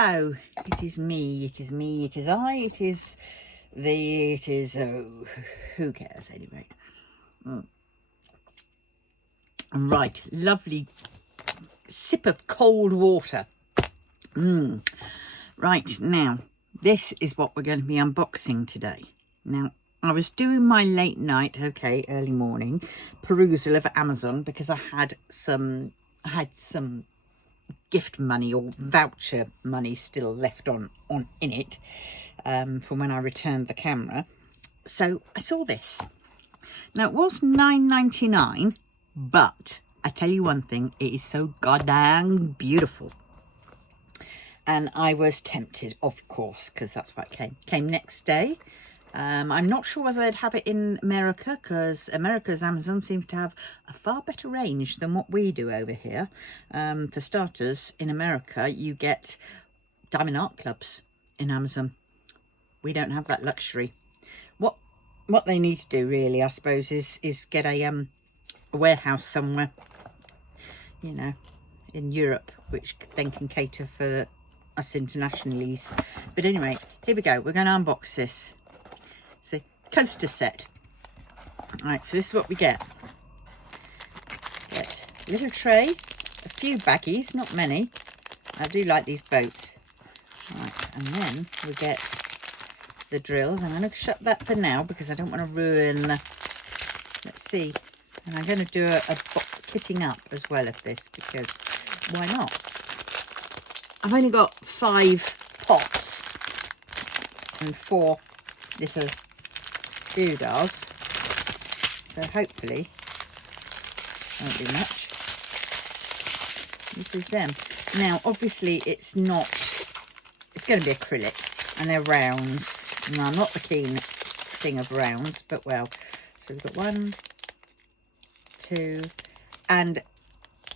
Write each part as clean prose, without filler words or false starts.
Hello, it is me, it is me, it is I, it is the, it is, oh, who cares anyway. Right, lovely sip of cold water. Right, now, this is what we're going to be unboxing today. Now, I was doing my late night, early morning, perusal of Amazon because I had some gift money or voucher money still left on in it from when I returned the camera. So I saw this. Now it was $9.99, but I tell you one thing, it is so goddamn beautiful. And I was tempted, of course, because that's what came next day. I'm not sure whether they'd have it in America, because America's Amazon seems to have a far better range than what we do over here. For starters, in America, you get diamond art clubs in Amazon. We don't have that luxury. What they need to do, really, I suppose, is get a warehouse somewhere, you know, in Europe, which then can cater for us internationalies. But anyway, here we go. We're going to unbox this. It's a coaster set. Alright, so this is what we get. Get a little tray, a few baggies, not many. I do like these boats. Right, and then we get the drills. I'm going to shut that for now because I don't want to ruin the... Let's see. And I'm going to do a kitting up as well of this because why not? I've only got 5 pots and 4 little doodahs, so hopefully won't be much. This is them. Now obviously it's going to be acrylic and they're rounds. Now I'm not the keen thing of rounds, but well, so we've got 1, 2, and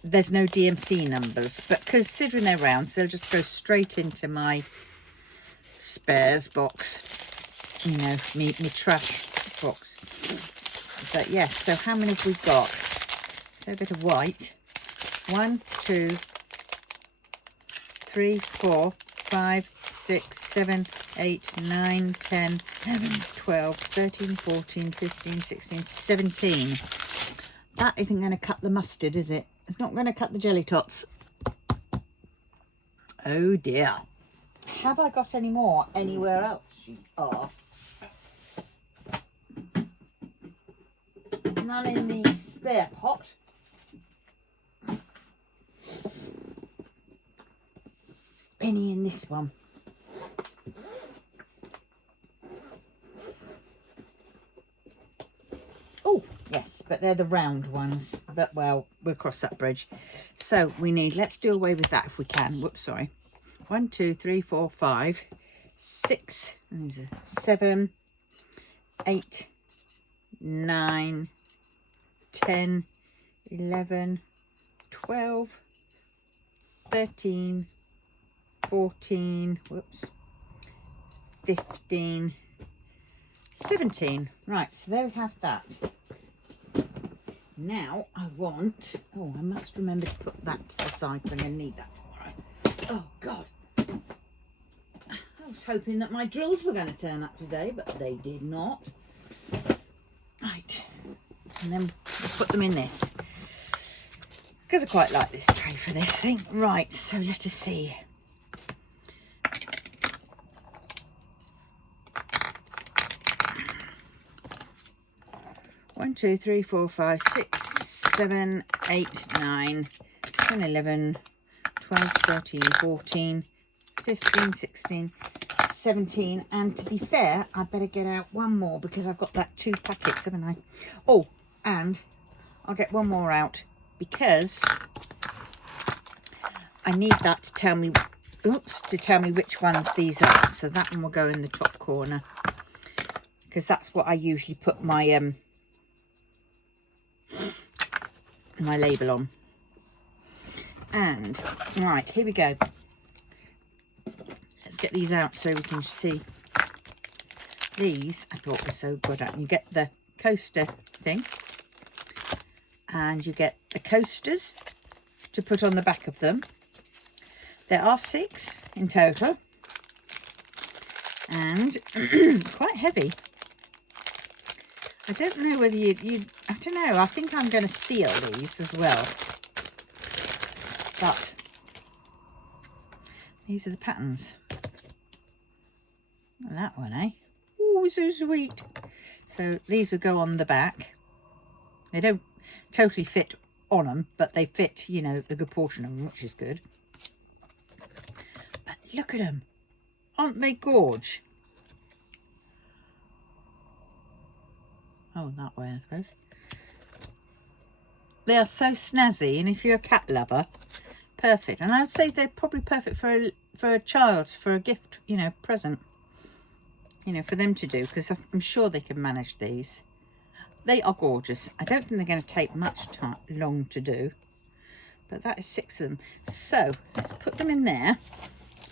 there's no DMC numbers, but considering they're rounds, they'll just go straight into my spares box, you know, me trash box. But yes, so how many have we got? So a bit of white. 1, 2, 3, 4, 5, 6, 7, 8, 9, 10, 11, 12, 13, 14, 15, 16, 17. That isn't going to cut the mustard, is it? It's not going to cut the jelly tots. Oh dear. Have I got any more anywhere else, she asked. None in the spare pot. Any in this one. Oh, yes, but they're the round ones. But, well, we'll cross that bridge. So we need, let's do away with that if we can. Whoops, sorry. 1, 2, 3, 4, 5, 6, 7, 8, 9, 10, 11, 12, 13, 14, whoops, 15, 17. Right, so there we have that. Now I want, oh, I must remember to put that to the side because I'm going to need that tomorrow. Oh, God. I was hoping that my drills were going to turn up today, but they did not. Right. And then we'll put them in this. Because I quite like this tray for this thing. Right, so let us see. One, 2, 3, 4, 5, 6, 7, 8, 9, 10, 11, 12, 13, 14, 15, 16, 17. And to be fair, I better get out one more because I've got that 2 packets, haven't I? Oh, and I'll get one more out because I need that to tell me, which ones these are. So that one will go in the top corner because that's what I usually put my my label on. And right, here we go. Let's get these out so we can see. These I thought were so good. You get the coaster thing and you get the coasters to put on the back of them. There are 6 in total, and quite heavy. I don't know whether I don't know, I think I'm going to seal these as well. But these are the patterns. And that one, eh? Oh, so sweet. So these will go on the back. They don't totally fit on them, but they fit, you know, a good portion of them, which is good. But look at them. Aren't they gorge? Oh, that way, I suppose. They are so snazzy, and if you're a cat lover, perfect. And I would say they're probably perfect for a child, for a gift, you know, present, you know, for them to do, because I'm sure they can manage these. They are gorgeous. I don't think they're going to take much time, long to do, but that is 6 of them. So let's put them in there.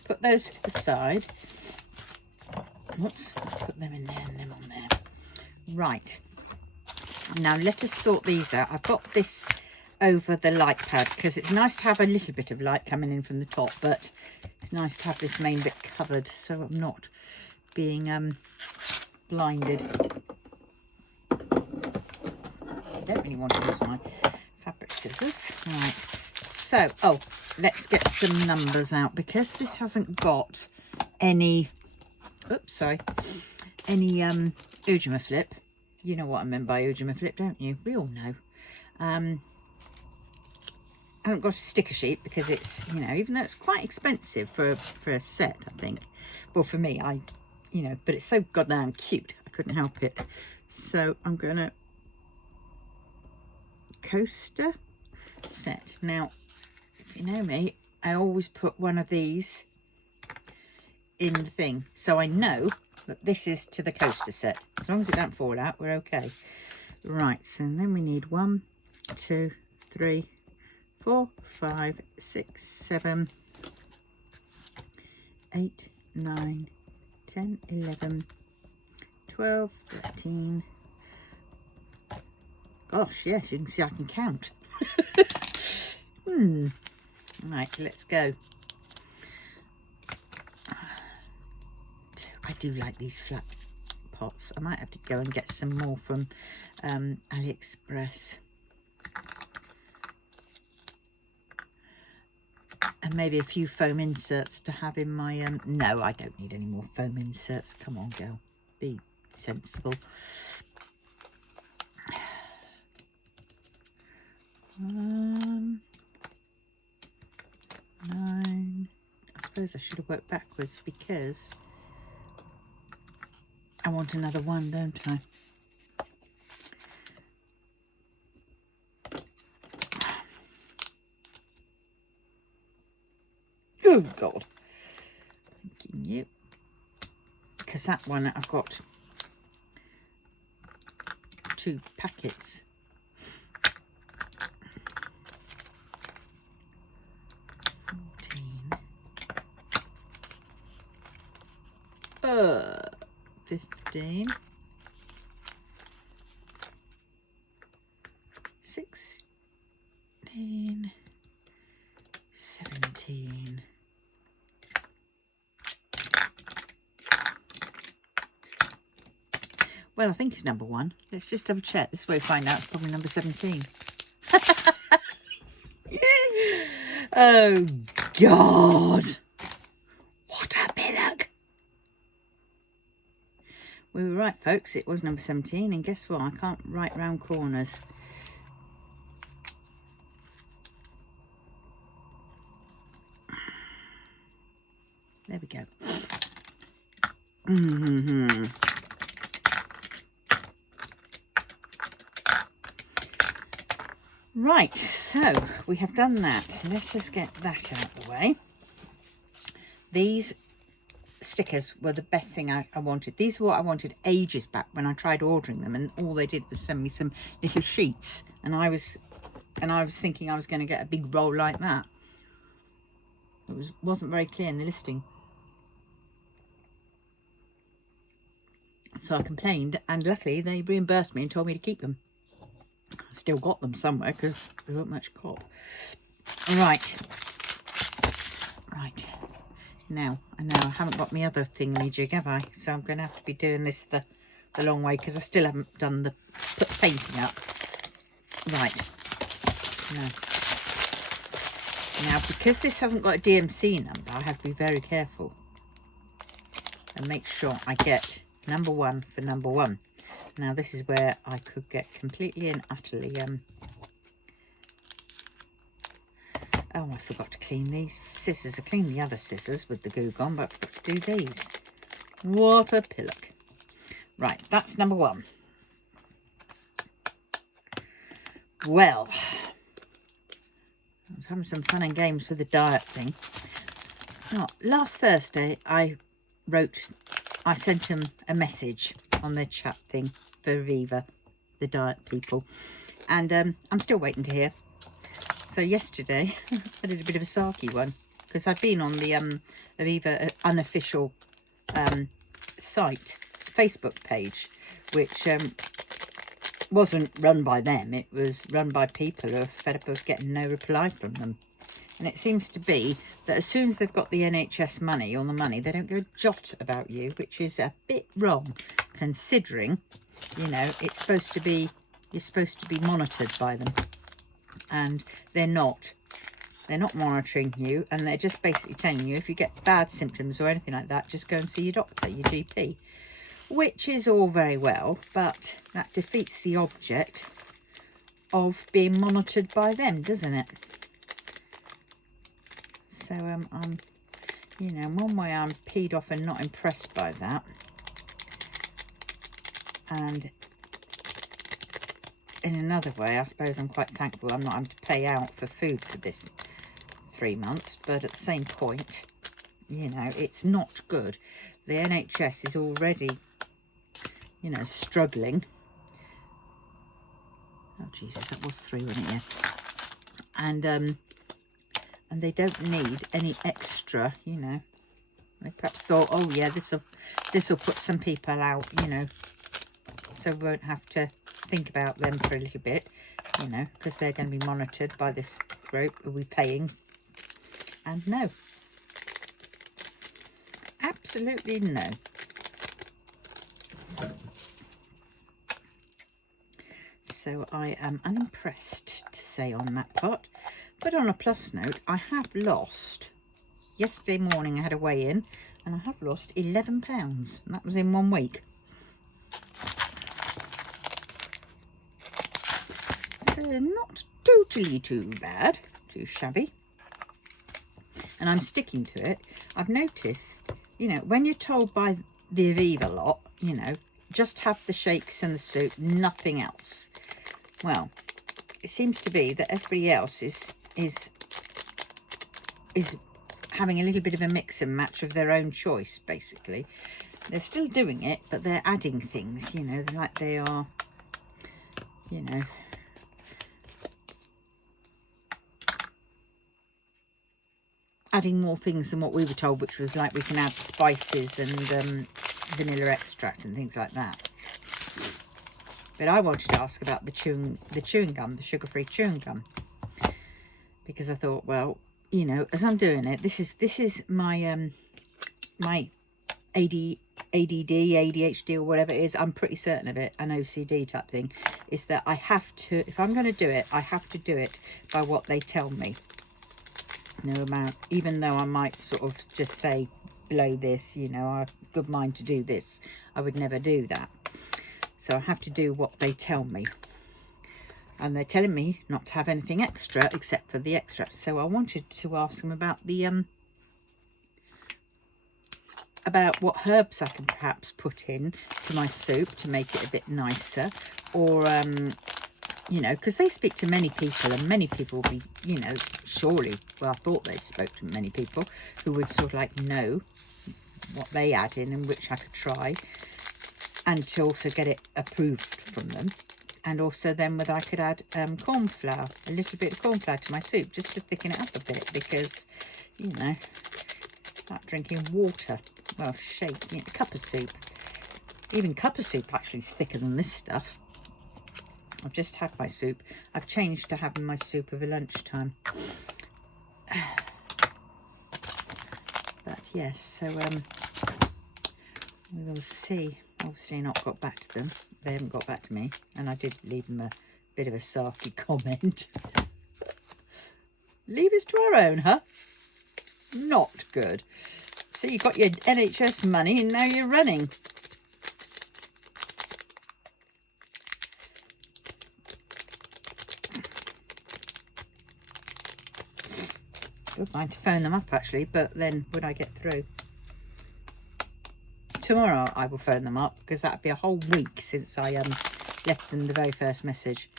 Put those to the side. Whoops, put them in there and them on there. Right. Now let us sort these out. I've got this over the light pad because it's nice to have a little bit of light coming in from the top, but it's nice to have this main bit covered so I'm not being blinded. I don't really want to use my fabric scissors. Right, so let's get some numbers out because this hasn't got any, oops, sorry, any Ujima flip. You know what I meant by Ujima flip, don't you? We all know. I haven't got a sticker sheet because it's, you know, even though it's quite expensive for a set, I think. Well, for me, you know, but it's so goddamn cute. I couldn't help it. So I'm going to coaster set. Now, if you know me, I always put one of these in the thing. So I know that this is to the coaster set. As long as it don't fall out, we're okay. Right, so then we need 1, 2, 3, 4, 5, 6, 7, 8, 9, 10, 11, 12, 13. Gosh, yes, you can see I can count. Right, let's go. I do like these flat pots. I might have to go and get some more from AliExpress. And maybe a few foam inserts to have in my... No, I don't need any more foam inserts. Come on, girl. Be sensible. 1, 9. I suppose I should have worked backwards because I want another 1, don't I? Oh God, thanking you, because that one I've got 2 packets. 15, 16, 17. Well, I think it's number 1. Let's just double check. This way we find out it's probably number 17. Oh God, what a pillock. We were right, folks, it was number 17, and guess what, I can't write round corners. There we go. Right, so we have done that. Let us get that out of the way. These stickers were the best thing I wanted. These are what I wanted ages back when I tried ordering them, and all they did was send me some little sheets, and I was thinking I was going to get a big roll like that. It wasn't very clear in the listing. So I complained, and luckily they reimbursed me and told me to keep them. I've still got them somewhere because there wasn't much cop. Right. Right, now I know I haven't got my other thingy-jig, have I? So I'm going to have to be doing this the long way, because I still haven't done the painting up. Right, now because this hasn't got a DMC number, I have to be very careful and make sure I get number 1 for number 1. Now this is where I could get completely and utterly oh, I forgot to clean these scissors. I cleaned the other scissors with the glue gone, but I forgot to do these. What a pillock. Right, that's number 1. Well, I was having some fun and games with the diet thing. Now, last Thursday, I sent them a message on their chat thing for Viva, the diet people. And I'm still waiting to hear. So yesterday, I did a bit of a sarky one, because I'd been on the Aviva unofficial site, Facebook page, which wasn't run by them. It was run by people who are fed up of getting no reply from them. And it seems to be that as soon as they've got the NHS money, all the money, they don't go a jot about you, which is a bit wrong, considering, you know, you're supposed to be monitored by them. And they're not monitoring you, and they're just basically telling you if you get bad symptoms or anything like that, just go and see your doctor, your GP, which is all very well, but that defeats the object of being monitored by them, doesn't it? So I'm, you know, one way I'm peed off and not impressed by that, and in another way, I suppose I'm quite thankful I'm not having to pay out for food for this 3 months. But at the same point, you know, it's not good. The NHS is already, you know, struggling. Oh Jesus, that was 3, wasn't it? Yeah. And they don't need any extra, you know. They perhaps thought, oh yeah, this will put some people out, you know, so we won't have to think about them for a little bit, you know, because they're going to be monitored by this group who we're paying. And no, absolutely no. So I am unimpressed, to say, on that part. But on a plus note, I have lost, yesterday morning I had a weigh-in, and I have lost 11 pounds, and that was in 1 week. So not totally too bad, too shabby. And I'm sticking to it. I've noticed, you know, when you're told by the Aviva lot, you know, just have the shakes and the soup, nothing else. Well, it seems to be that everybody else is having a little bit of a mix and match of their own choice, basically. They're still doing it, but they're adding things, you know, like they are, you know, adding more things than what we were told, which was like we can add spices and vanilla extract and things like that. But I wanted to ask about the chewing gum, the sugar-free chewing gum, because I thought, well, you know, as I'm doing it, this is my my ADD, ADHD, or whatever it is. I'm pretty certain of it, an OCD type thing, is that I have to, if I'm going to do it, I have to do it by what they tell me. No amount, even though I might sort of just say below this, you know, I have a good mind to do this, I would never do that. So I have to do what they tell me, and they're telling me not to have anything extra except for the extract. So I wanted to ask them about the about what herbs I can perhaps put in to my soup to make it a bit nicer, or you know, because they speak to many people, and many people will be, you know, surely, well, I thought they spoke to many people who would sort of like know what they add in and which I could try, and to also get it approved from them. And also then whether I could add corn flour, a little bit of corn flour to my soup, just to thicken it up a bit, because, you know, like drinking water, well, shake, you know, a cup of soup. Even cup of soup actually is thicker than this stuff. I've just had my soup. I've changed to having my soup over lunchtime. yes, so we will see. Obviously not got back to them. They haven't got back to me, and I did leave them a bit of a sarky comment. Leave us to our own, huh? Not good. So you got your NHS money and now you're running. Would mind to phone them up actually, but then would I get through? Tomorrow I will phone them up, because that'd be a whole week since I left them the very first message.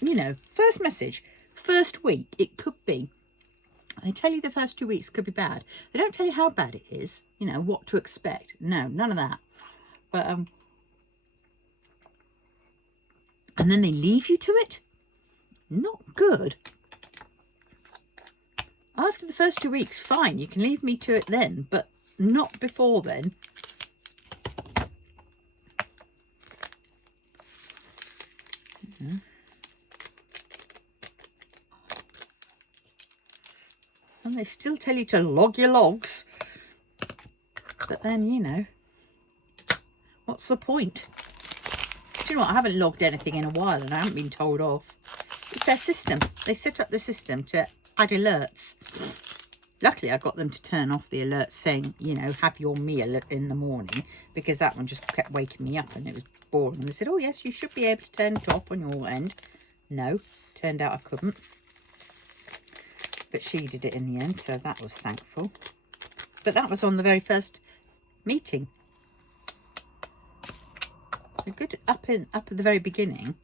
You know, first message, first week, it could be. They tell you the first 2 weeks could be bad. They don't tell you how bad it is, you know, what to expect. No, none of that. But and then they leave you to it. Not good. After the first 2 weeks, fine, you can leave me to it then, but not before then. And they still tell you to log your logs. But then, you know, what's the point? Do you know what? I haven't logged anything in a while and I haven't been told off. It's their system. They set up the system to add alerts. Luckily, I got them to turn off the alerts saying, you know, have your meal in the morning, because that one just kept waking me up and it was boring. And they said, oh, yes, you should be able to turn it off on your end. No, turned out I couldn't. But she did it in the end, so that was thankful. But that was on the very first meeting. A good up at the very beginning.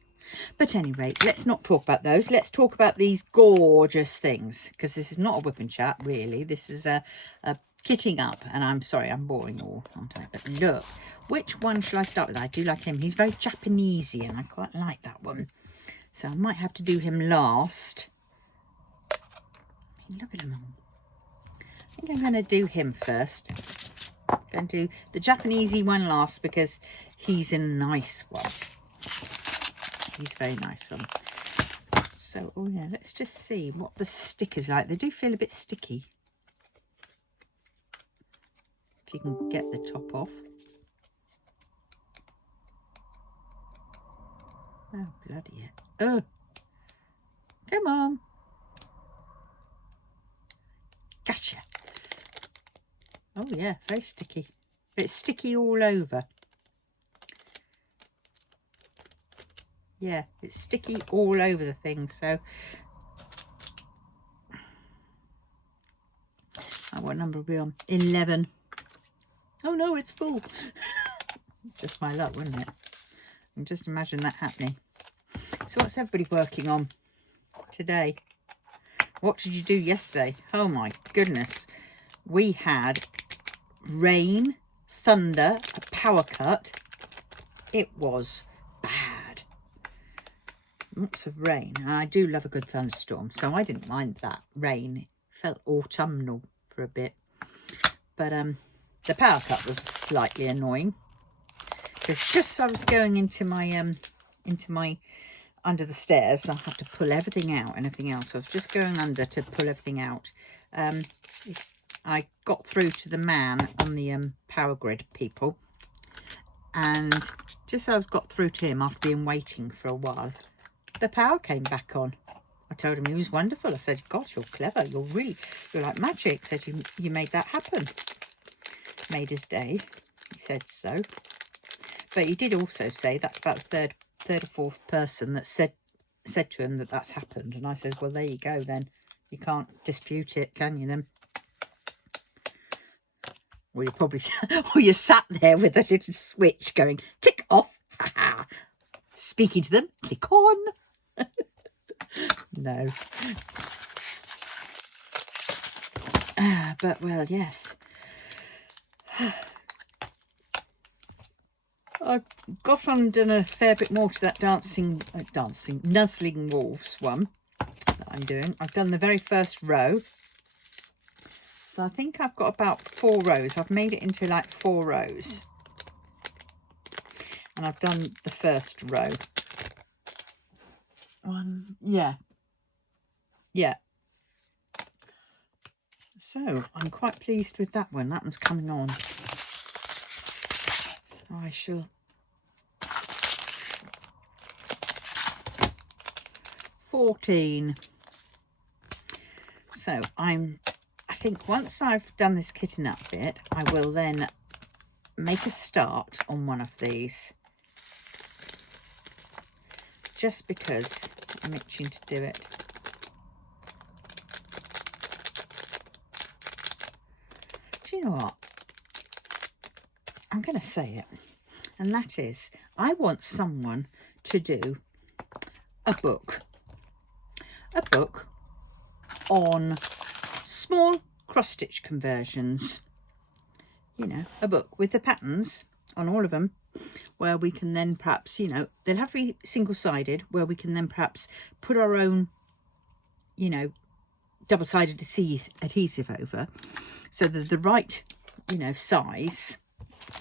But anyway, let's not talk about those. Let's talk about these gorgeous things, because this is not a whip and chat, really. This is a kitting up, and I'm sorry, I'm boring you all, aren't I? But look, which one shall I start with? I do like him. He's very Japanesey, and I quite like that one. So I might have to do him last. I mean, look at him all. I think I'm going to do him first. I'm going to do the Japanesey one last, because he's a nice one. He's a very nice one. So, oh yeah, let's just see what the stickers like. They do feel a bit sticky. If you can get the top off. Oh, bloody hell. Oh, come on. Gotcha. Oh yeah, very sticky. It's sticky all over. Yeah, it's sticky all over the thing, so. Oh, what number are we on? 11. Oh no, it's full. Just my luck, wouldn't it? And just imagine that happening. So what's everybody working on today? What did you do yesterday? Oh my goodness. We had rain, thunder, a power cut. It was bad. Lots of rain. I do love a good thunderstorm, so I didn't mind that rain. It felt autumnal for a bit. But the power cut was slightly annoying, because just as I was going into my under the stairs, I had to pull everything out and everything else. I was just going under to pull everything out. I got through to the man on the power grid people, and just as I got through to him after being waiting for a while, the power came back on. I told him he was wonderful. I said, gosh, you're clever. You're like magic. Said you made that happen. Made his day. He said so. But he did also say that's about the third or fourth person that said to him that that's happened. And I said, well, there you go then. You can't dispute it, can you then? Well, you probably, or you sat there with a little switch going, click off. Speaking to them, click on. No. But, well, yes. I've got on and done a fair bit more to that nuzzling wolves one that I'm doing. I've done the very first row. So I think I've got about 4 rows. I've made it into like 4 rows. And I've done the first row. Yeah. So I'm quite pleased with that one. That one's coming on. I shall 14. So I think once I've done this kitting up bit, I will then make a start on one of these, just because I'm itching to do it. Do you know what? I'm going to say it, and that is, I want someone to do a book on small cross-stitch conversions. You know, a book with the patterns on all of them, where we can then perhaps, you know, they'll have to be single-sided, where we can then perhaps put our own, you know, double-sided adhesive over, so that the right, you know, size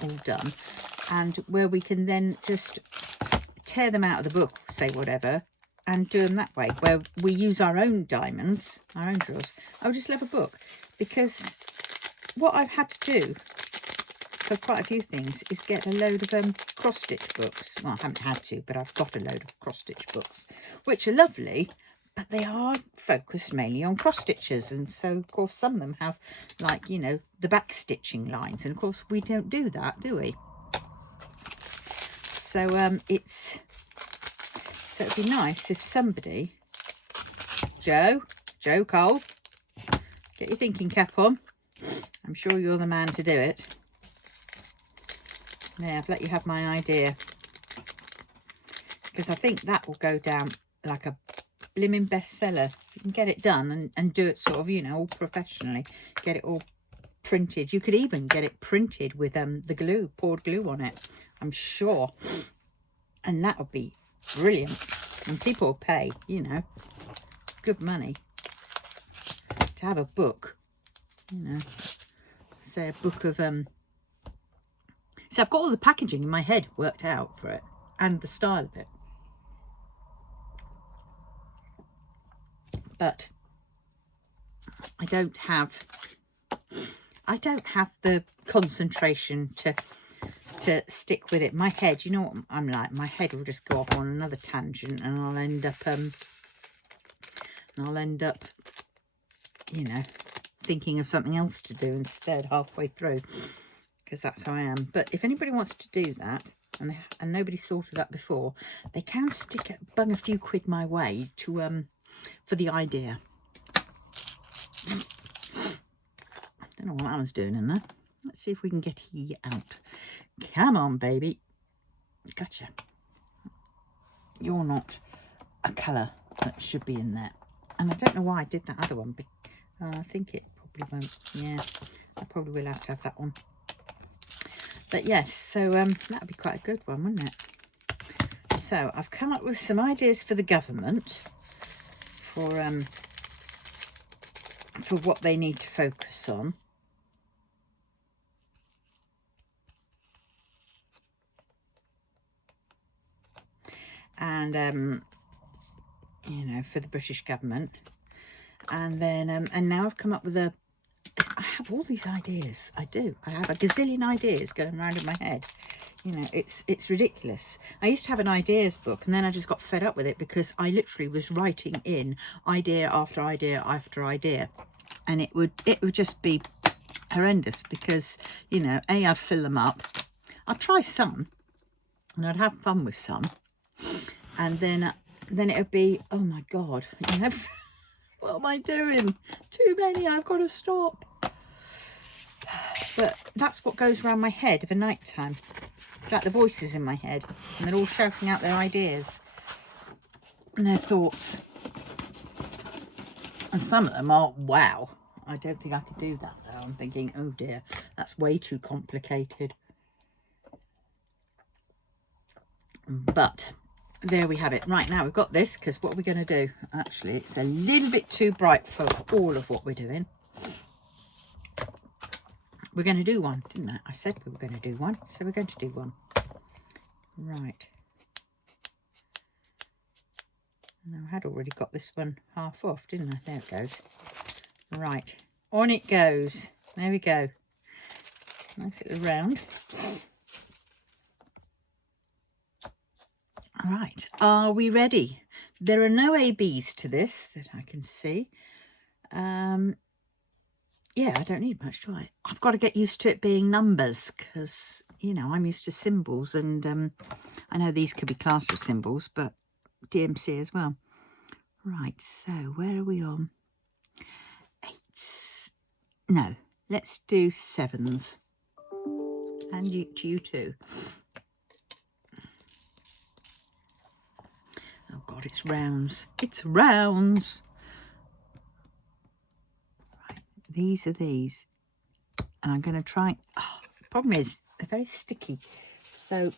all done, and where we can then just tear them out of the book, say whatever, and do them that way, where we use our own diamonds, our own drills. I would just love a book, because what I've had to do for quite a few things is get a load of cross-stitch books. Well, I haven't had to, but I've got a load of cross-stitch books, which are lovely, but they are focused mainly on cross stitches, and so of course some of them have, like, you know, the back stitching lines, and of course we don't do that, do we? So so it'd be nice if somebody, Joe Cole, get your thinking cap on. I'm sure you're the man to do it. Yeah, I've let you have my idea, because I think that will go down like a blimmin' bestseller. You can get it done and do it sort of, you know, all professionally, get it all printed. You could even get it printed with the glue, poured glue on it, I'm sure, and that would be brilliant, and people will pay, you know, good money to have a book, you know, say a book of so I've got all the packaging in my head worked out for it, and the style of it, but I don't have the concentration to stick with it. My head, you know what I'm like, my head will just go off on another tangent, and I'll end up you know, thinking of something else to do instead halfway through, because that's how I am. But if anybody wants to do that, and nobody's thought of that before, they can bung a few quid my way to for the idea. Don't know what that one's doing in there. Let's see if we can get he out. Come on, baby. Gotcha. You're not a colour that should be in there. And I don't know why I did that other one, but I think it probably won't. Yeah, I probably will have to have that one. But yes, so that would be quite a good one, wouldn't it? So I've come up with some ideas for the government for what they need to focus on. And you know, for the British government. And then and now I've come up with I have all these ideas. I have a gazillion ideas going around in my head. You know, it's ridiculous. I used to have an ideas book, and then I just got fed up with it, because I literally was writing in idea after idea after idea, and it would just be horrendous, because, you know, I'd fill them up. I'd try some, and I'd have fun with some, and then it would be, oh my god, you know, what am I doing? Too many, I've got to stop. But that's what goes around my head of a night time. It's like the voices in my head, and they're all shouting out their ideas and their thoughts. And some of them are, wow, I don't think I could do that though. I'm thinking, oh dear, that's way too complicated. But there we have it. Right, now we've got this, because what are we going to do? Actually, it's a little bit too bright for all of what we're doing. We're going to do one, didn't I? I said we were going to do one, so we're going to do one. Right. Now, I had already got this one half off, didn't I? There it goes. Right. On it goes. There we go. Nice little round. All right, are we ready? There are no ABs to this that I can see. Yeah, I don't need much, do I? I've got to get used to it being numbers because, you know, I'm used to symbols, and I know these could be classed as symbols, but DMC as well. Right, so where are we on? 8s. No, let's do 7s. And you too. Oh God, it's rounds. It's rounds. Right, these are these. And I'm going to try. Oh, the problem is they're very sticky. So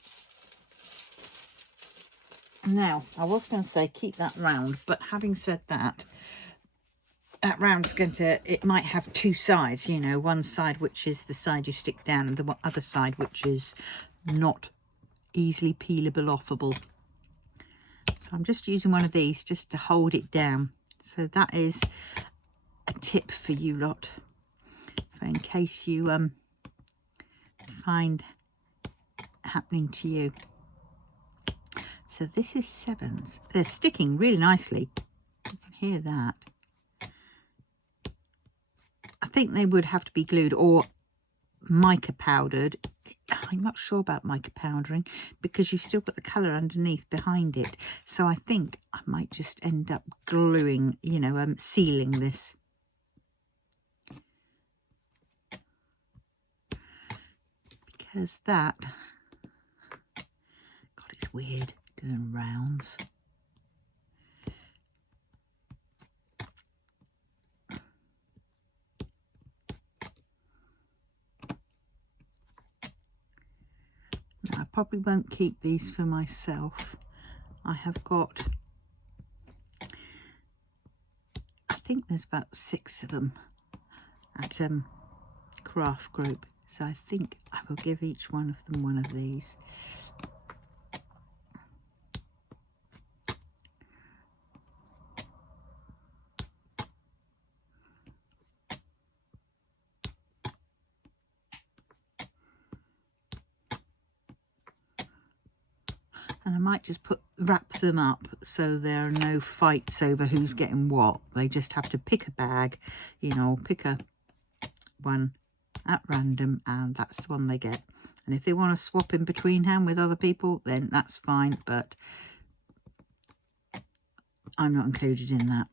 now I was going to say keep that round, but having said that, that round's going to, it might have two sides, you know, one side which is the side you stick down and the other side which is not easily peelable offable. So I'm just using one of these just to hold it down. So that is a tip for you lot, for in case you find happening to you. So this is 7s. They're sticking really nicely. You can hear that. I think they would have to be glued or mica powdered. I'm not sure about mica powdering because you've still got the colour underneath behind it. So I think I might just end up gluing, you know, sealing this. Because that, God, it's weird doing rounds. I probably won't keep these for myself. I have got, I think there's about 6 of them at Craft Group. So I think I will give each one of them one of these. And I might just wrap them up so there are no fights over who's getting what. They just have to pick a bag, you know, pick a one at random, and that's the one they get. And if they want to swap in between hand with other people, then that's fine, but I'm not included in that.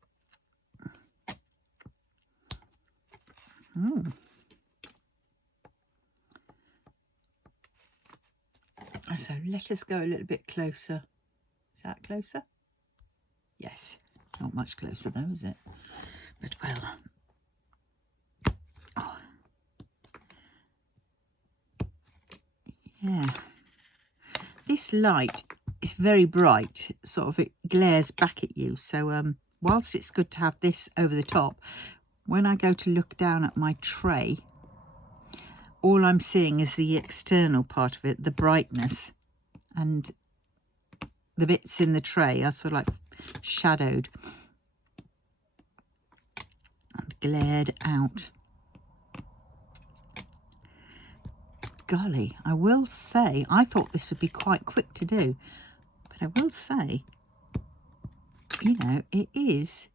Oh. So let us go a little bit closer. Is that closer? Yes. Not much closer though, is it? But well. Oh. Yeah. This light is very bright. Sort of it glares back at you. So whilst it's good to have this over the top, when I go to look down at my tray, all I'm seeing is the external part of it, the brightness, and the bits in the tray are sort of like shadowed and glared out. Golly, I will say, I thought this would be quite quick to do, but I will say, you know, it is.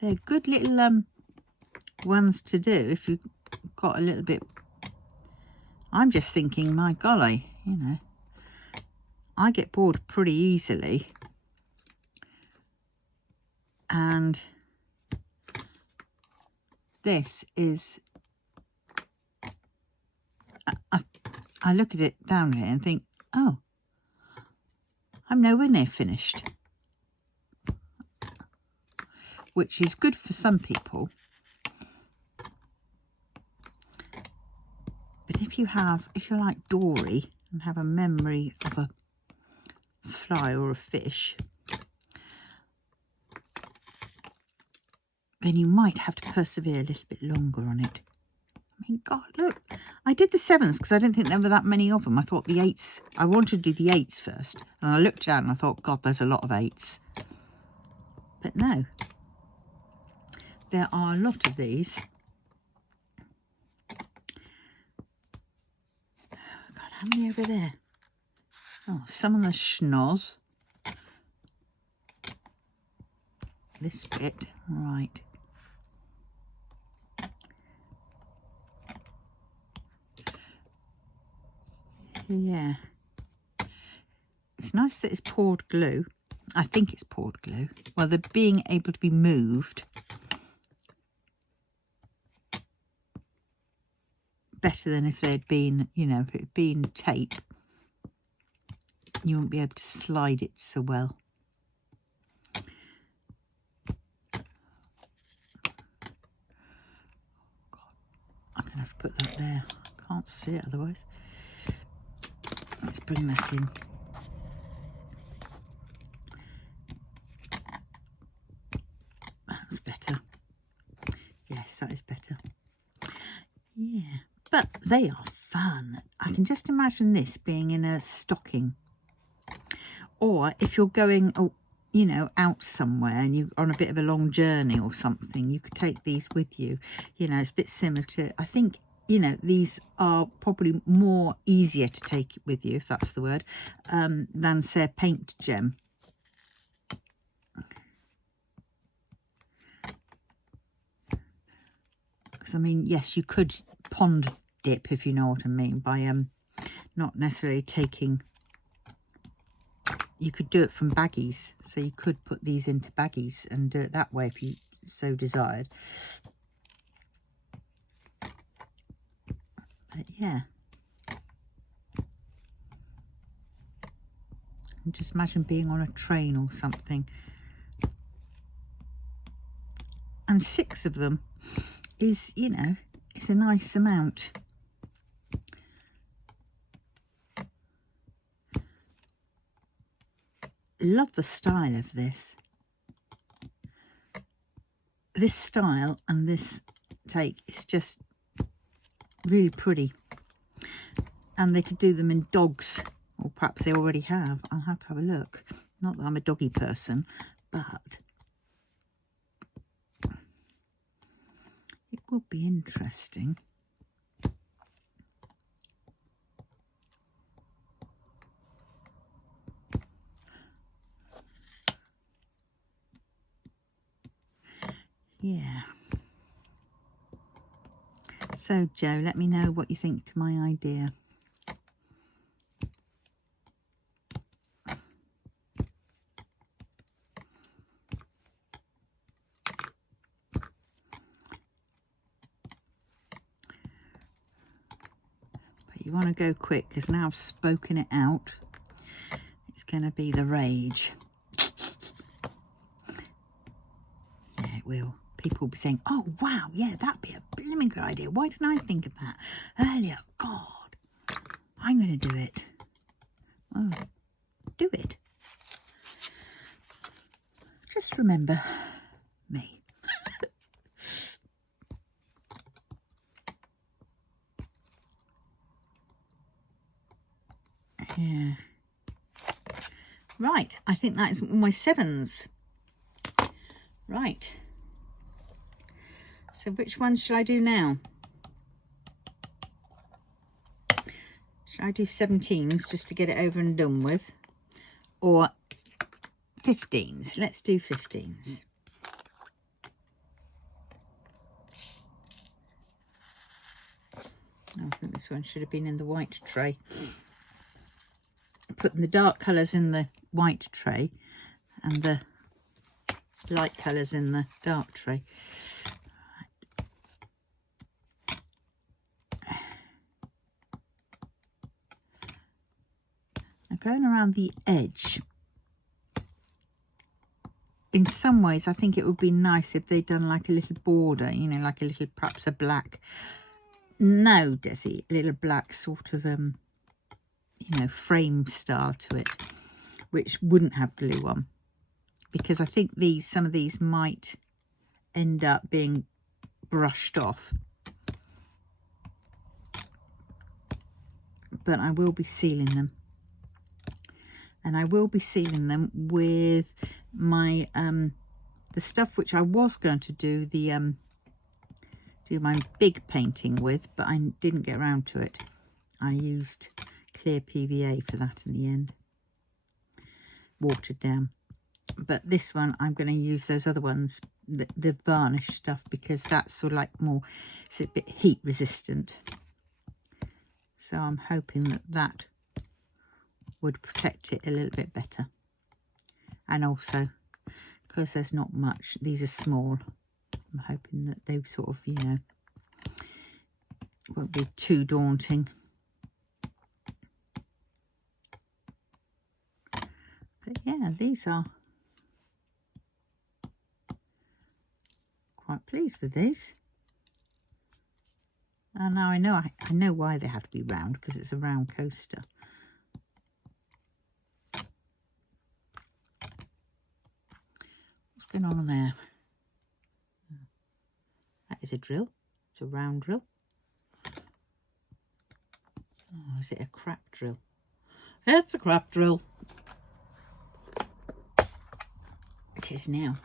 They're good little ones to do if you've got a little bit. I'm just thinking, my golly, you know, I get bored pretty easily, and this is, I look at it down here and think, oh, I'm nowhere near finished, which is good for some people. But if you're like Dory and have a memory of a fly or a fish, then you might have to persevere a little bit longer on it. I mean, God, look, I did the 7s because I didn't think there were that many of them. I thought the 8s, I wanted to do the 8s first. And I looked down and I thought, God, there's a lot of 8s. But no. there are a lot of these. God, how many over there? Oh, some of the schnoz. This bit, right. Yeah. It's nice that it's poured glue. I think it's poured glue. Well, they're being able to be moved better than if they'd been, you know, if it had been tape. You wouldn't be able to slide it so well. I'm going to have to put that there. I can't see it otherwise. Let's bring that in. That's better. Yes, that is better. Yeah, but they are fun. I can just imagine this being in a stocking. Or if you're going, you know, out somewhere and you're on a bit of a long journey or something, you could take these with you. You know, it's a bit similar to, I think, you know, these are probably more easier to take with you, if that's the word, than, say, a paint gem. Because, I mean, yes, you could pond dip, if you know what I mean, by not necessarily taking... You could do it from baggies, so you could put these into baggies and do it that way if you so desired. But yeah, and just imagine being on a train or something. And 6 of them is, you know, it's a nice amount. Love the style of this. This style and this take is just really pretty. And they could do them in dogs, or perhaps they already have. I'll have to have a look. Not that I'm a doggy person, but it will be interesting. Yeah. So, Joe, let me know what you think to my idea. But you want to go quick, because now I've spoken it out, it's going to be the rage. Yeah, it will. People will be saying, oh, wow, yeah, that'd be a blooming good idea. Why didn't I think of that earlier? God, I'm going to do it. Oh, do it. Just remember me. Yeah. Right, I think that is all my 7s. Right. So which one should I do now? Should I do 17s just to get it over and done with? Or 15s? Let's do 15s. I think this one should have been in the white tray. Putting the dark colours in the white tray and the light colours in the dark tray. Now going around the edge, in some ways I think it would be nice if they'd done like a little border, you know, like a little, perhaps a black, no Desi, a little black sort of you know, frame style to it, which wouldn't have glue on, because I think some of these might end up being brushed off. But I will be sealing them, and I will be sealing them with my the the stuff which I was going to do the do my big painting with, but I didn't get around to it. I used clear PVA for that in the end, watered down. But this one I'm going to use those other ones, the varnish stuff, because that's sort of like more, it's a bit heat resistant. So I'm hoping that that would protect it a little bit better. And also, because there's not much, these are small, I'm hoping that they sort of, you know, won't be too daunting. But yeah, these are quite pleased with these. And now I know why they have to be round, because it's a round coaster. What's going on there? That is a drill. It's a round drill. Oh, is it a crap drill? It's a crap drill. It is now.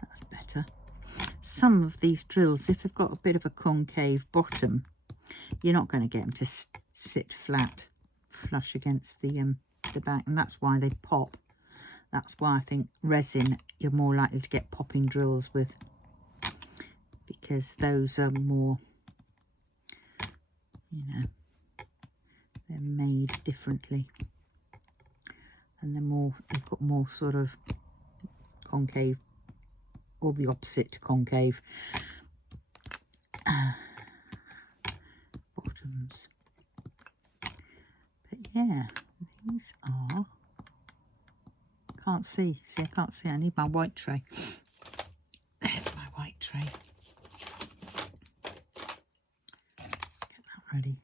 That's better. Some of these drills, if they've got a bit of a concave bottom, you're not going to get them to sit flat, flush against the back, and that's why they pop. That's why I think resin you're more likely to get popping drills with, because those are more, you know, they're made differently, and they've got more sort of concave, or the opposite to concave bottoms. But yeah, these are, I can't see, I need my white tray. There's my white tray. Get that ready.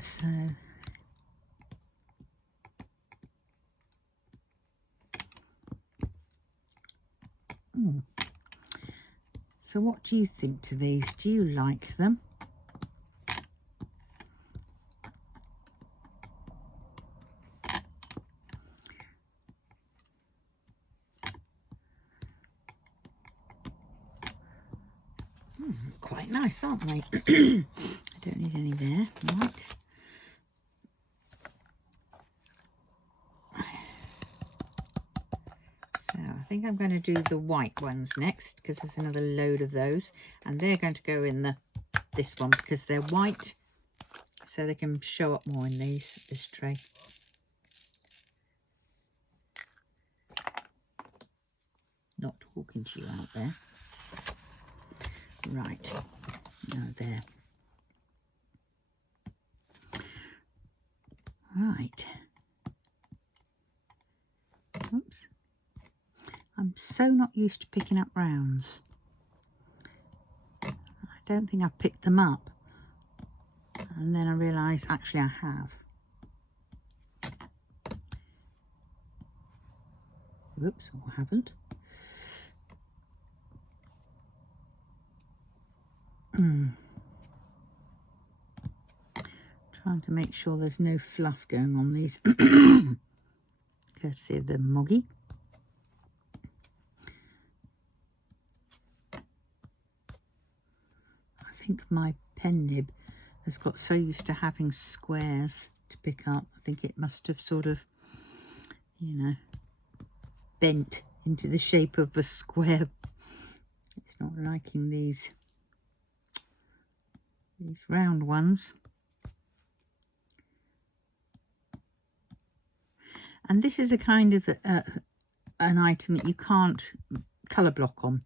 So so what do you think to these? Do you like them? Quite nice, aren't they? I don't need any there, right? So I think I'm going to do the white ones next, because there's another load of those, and they're going to go in this one because they're white, so they can show up more in this tray. Not talking to you out there. Right, now there. Right. Oops. I'm so not used to picking up rounds. I don't think I've picked them up. And then I realise actually I have. Whoops, or I haven't. Trying to make sure there's no fluff going on these. Courtesy of the Moggy. I think my pen nib has got so used to having squares to pick up. I think it must have sort of, you know, bent into the shape of a square. It's not liking these round ones. And this is a kind of an item that you can't colour block on.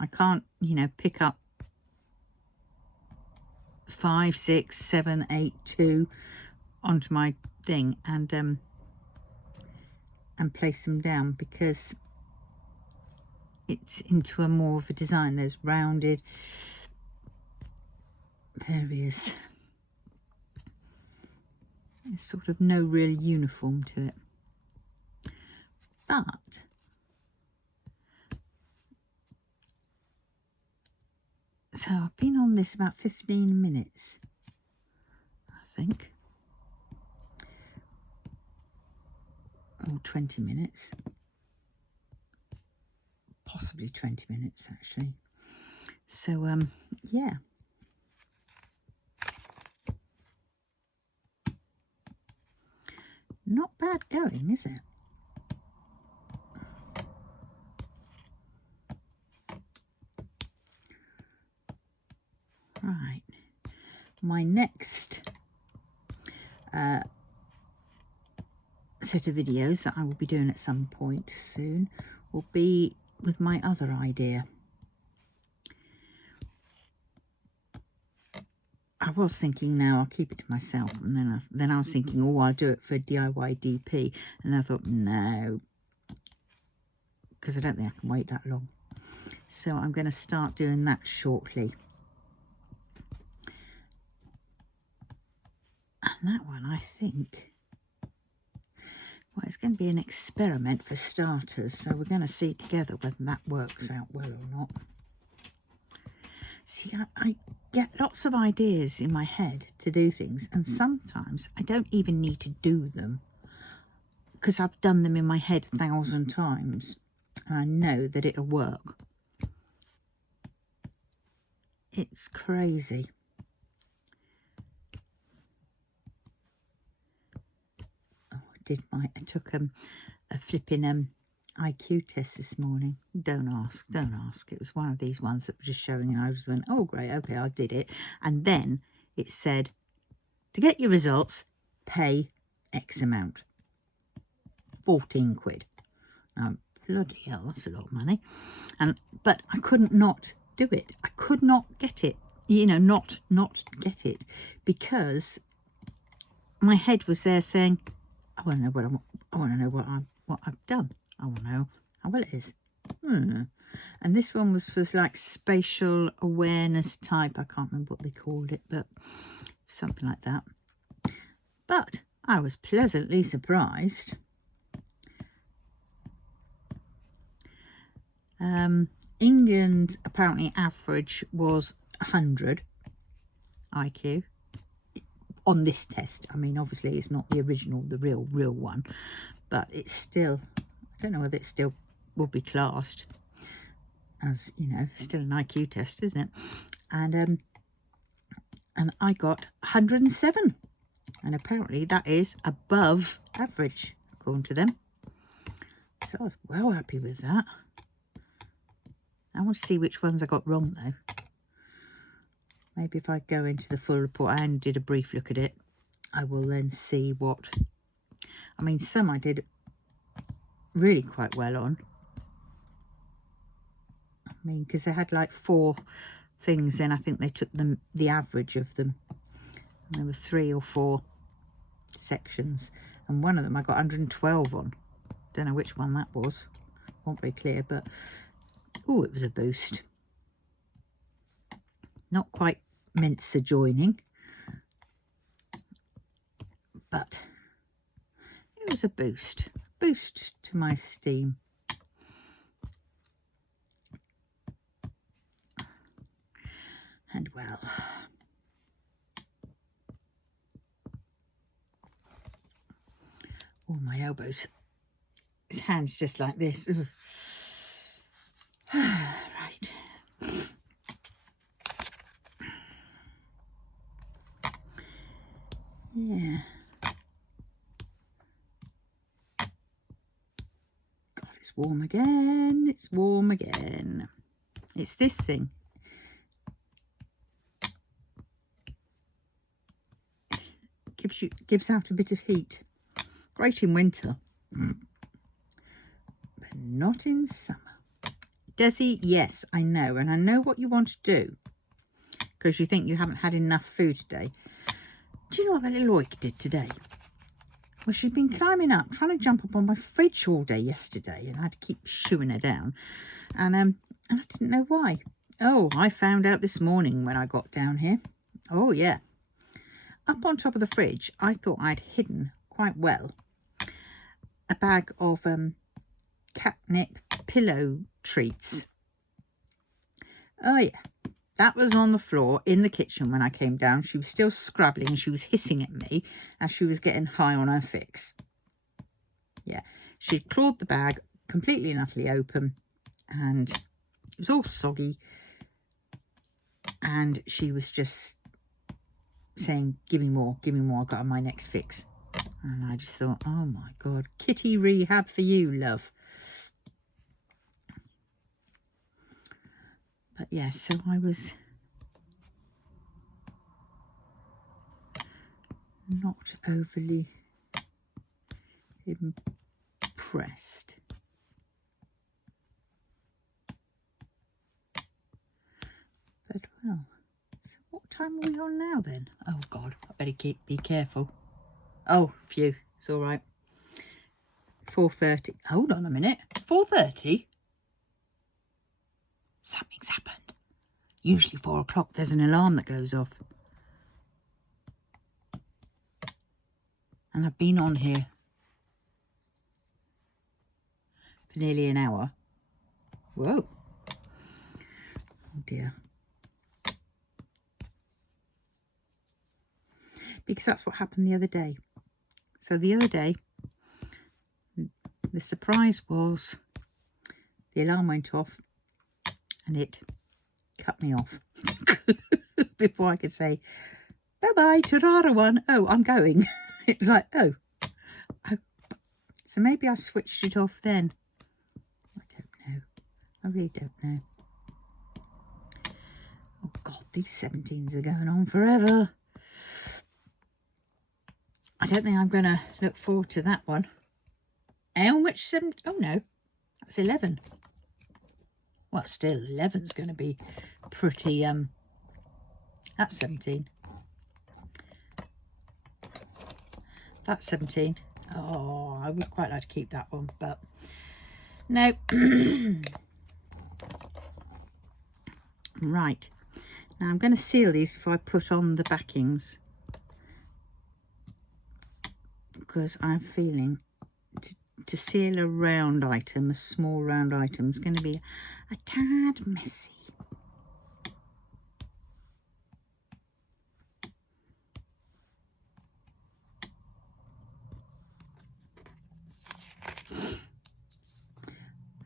I can't, you know, pick up 5, 6, 7, 8, 2 onto my thing and place them down, because it's into a more of a design. There's rounded, various. There's sort of no real uniform to it. But so I've been on this about 15 minutes, think. Or 20 minutes. Possibly 20 minutes, actually. So, yeah. Not bad going, is it? Right. My next set of videos that I will be doing at some point soon will be with my other idea. I was thinking now I'll keep it to myself, and then I was thinking, oh, I'll do it for DIY DP, and I thought no, because I don't think I can wait that long. So I'm going to start doing that shortly. And that one, I think, well, it's going to be an experiment for starters, so we're going to see together whether that works out well or not. See, I get lots of ideas in my head to do things, and sometimes I don't even need to do them because I've done them in my head 1,000 times and I know that it'll work. It's crazy. Oh, I took a flipping IQ test this morning. Don't ask. It was one of these ones that was just showing, and I just went, oh great, okay, I did it. And then it said, to get your results, pay X amount. 14 quid. Bloody hell, that's a lot of money. But I couldn't not do it. I could not get it, you know, not get it, because my head was there saying, I want to know what I've done. I want to know how well it is. And this one was for like spatial awareness type. I can't remember what they called it, but something like that. But I was pleasantly surprised. England apparently average was 100 IQ on this test. I mean, obviously it's not the original, the real one, but it's still, I don't know whether it still will be classed as, you know, still an IQ test, isn't it? And I got 107, and apparently that is above average according to them. So I was well happy with that. I want to see which ones I got wrong though. Maybe if I go into the full report, I only did a brief look at it, I will then see what, I mean, some I did really quite well on. I mean, because they had like 4 things, then I think they took the average of them. And there were 3 or 4 sections, and one of them I got 112 on. Don't know which one that was. Not very clear, but oh, it was a boost. Not quite mince joining, but it was a boost to my esteem. And well, oh, my elbows, his hand's just like this. Right. Yeah. God, it's warm again. It's warm again. It's this thing. Gives out a bit of heat. Great in winter, but not in summer. Desi, yes, I know, and I know what you want to do, because you think you haven't had enough food today. Do you know what that little oik did today? Well, she'd been climbing up, trying to jump up on my fridge all day yesterday, and I had to keep shooing her down, and I didn't know why. Oh, I found out this morning when I got down here. Oh yeah, up on top of the fridge, I thought I'd hidden quite well a bag of catnip pillow treats. Oh yeah, That was on the floor in the kitchen when I came down. She was still scrabbling and she was hissing at me as she was getting high on her fix. Yeah, she'd clawed the bag completely and utterly open and it was all soggy. And she was just saying, give me more, I've got my next fix. And I just thought, oh my God, kitty rehab for you, love. But yeah, so I was not overly impressed. But well, so what time are we on now then? Oh God, I better be careful. Oh, phew, it's all right. 4:30. Hold on a minute. 4:30? Something's happened. Usually 4 o'clock there's an alarm that goes off. And I've been on here for nearly an hour. Whoa. Oh dear. Because that's what happened the other day. So the other day, the surprise was the alarm went off and it cut me off before I could say bye-bye, ta-ra one. Oh, I'm going. It was like, oh. So maybe I switched it off then. I don't know. I really don't know. Oh God, these 17s are going on forever. I don't think I'm going to look forward to that one. How much 7? Oh no, that's 11. Well, still 11's going to be pretty. That's 17. That's 17. Oh, I would quite like to keep that one, but no. Right, now I'm going to seal these before I put on the backings, because I'm feeling to seal a round item, a small round item, is going to be a tad messy.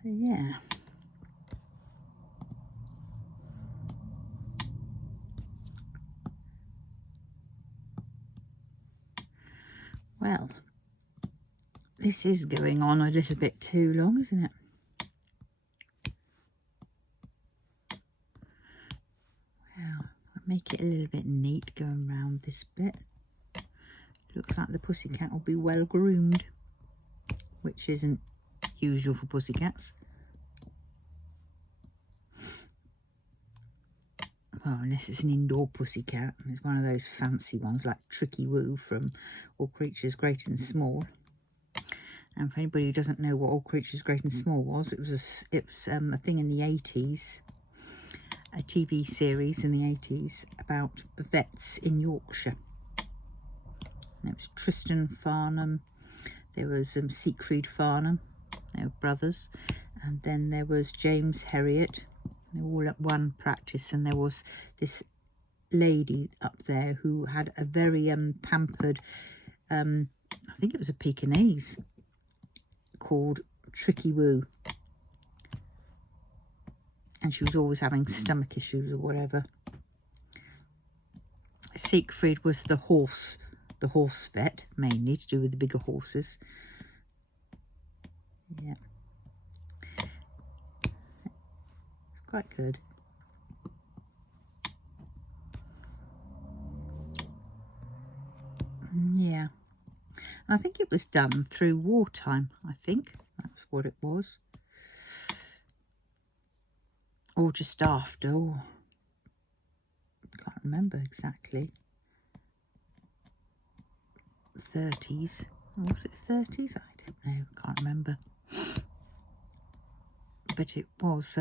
So yeah. Well, this is going on a little bit too long, isn't it? Well, I'll make it a little bit neat going around this bit. Looks like the pussycat will be well groomed, which isn't usual for pussycats. Well, unless it's an indoor pussycat. It's one of those fancy ones like Tricky Woo from All Creatures Great and Small. And for anybody who doesn't know what All Creatures Great and Small was, it was a thing in the 80s, a TV series in the 80s about vets in Yorkshire. And it was Tristan Farnham, there was Siegfried Farnham, they were brothers, and then there was James Herriot. They were all at one practice, and there was this lady up there who had a very pampered, I think it was a Pekingese, called Tricky Woo, and she was always having stomach issues or whatever. Siegfried was the horse vet, mainly to do with the bigger horses. Yeah, it's quite good. Yeah, and I think it was done through wartime. I think that's what it was, or just after. Oh, can't remember exactly. 30s, or was it 30s? I don't know, can't remember. But it was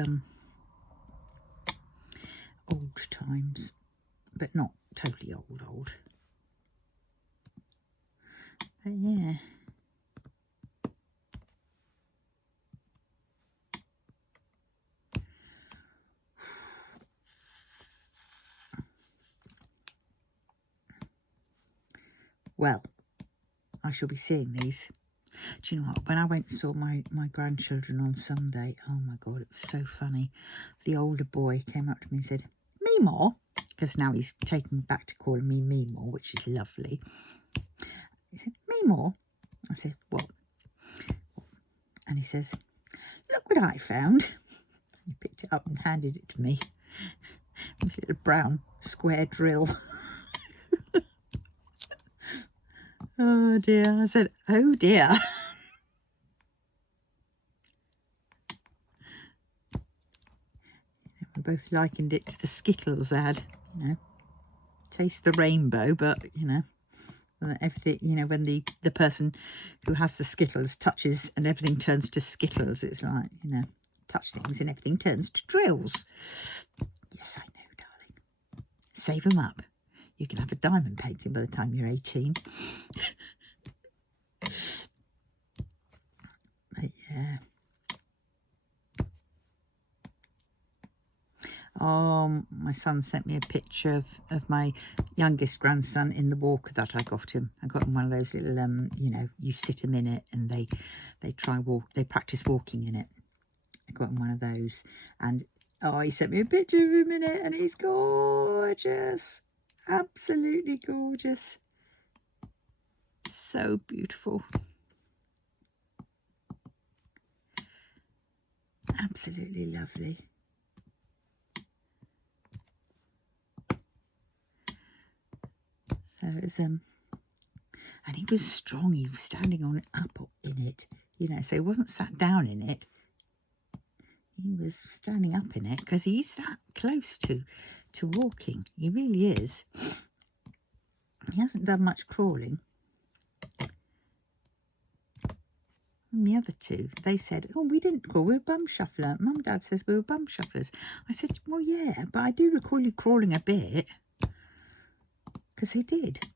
old times, but not totally old. But yeah. well, I shall be seeing these. Do you know what? When I went and saw my grandchildren on Sunday, oh my God, it was so funny. The older boy came up to me and said, Meemaw, because now he's taken back to calling me Meemaw, which is lovely. He said, Meemaw. I said, what? And he says, look what I found. He picked it up and handed it to me. It was a little brown square drill. Oh dear. I said, oh dear. We both likened it to the Skittles ad, you know. Taste the rainbow, but, you know, everything, you know, when the person who has the Skittles touches and everything turns to Skittles, it's like, you know, touch things and everything turns to drills. Yes, I know, darling. Save them up. You can have a diamond painting by the time you're 18. But yeah. Oh, my son sent me a picture of my youngest grandson in the walker that I got him. I got him one of those little, you know, you sit him in it and they practice walking in it. I got him one of those, and oh, he sent me a picture of him in it, and he's gorgeous, absolutely gorgeous, so beautiful, absolutely lovely. So it was, and he was strong. He was standing on it, up in it, you know. So he wasn't sat down in it. He was standing up in it because he's that close to walking. He really is. He hasn't done much crawling. And the other two, they said, oh, we didn't crawl, we were bum shuffler. Mum and Dad says we were bum shufflers. I said, well, yeah, but I do recall you crawling a bit. Because they did.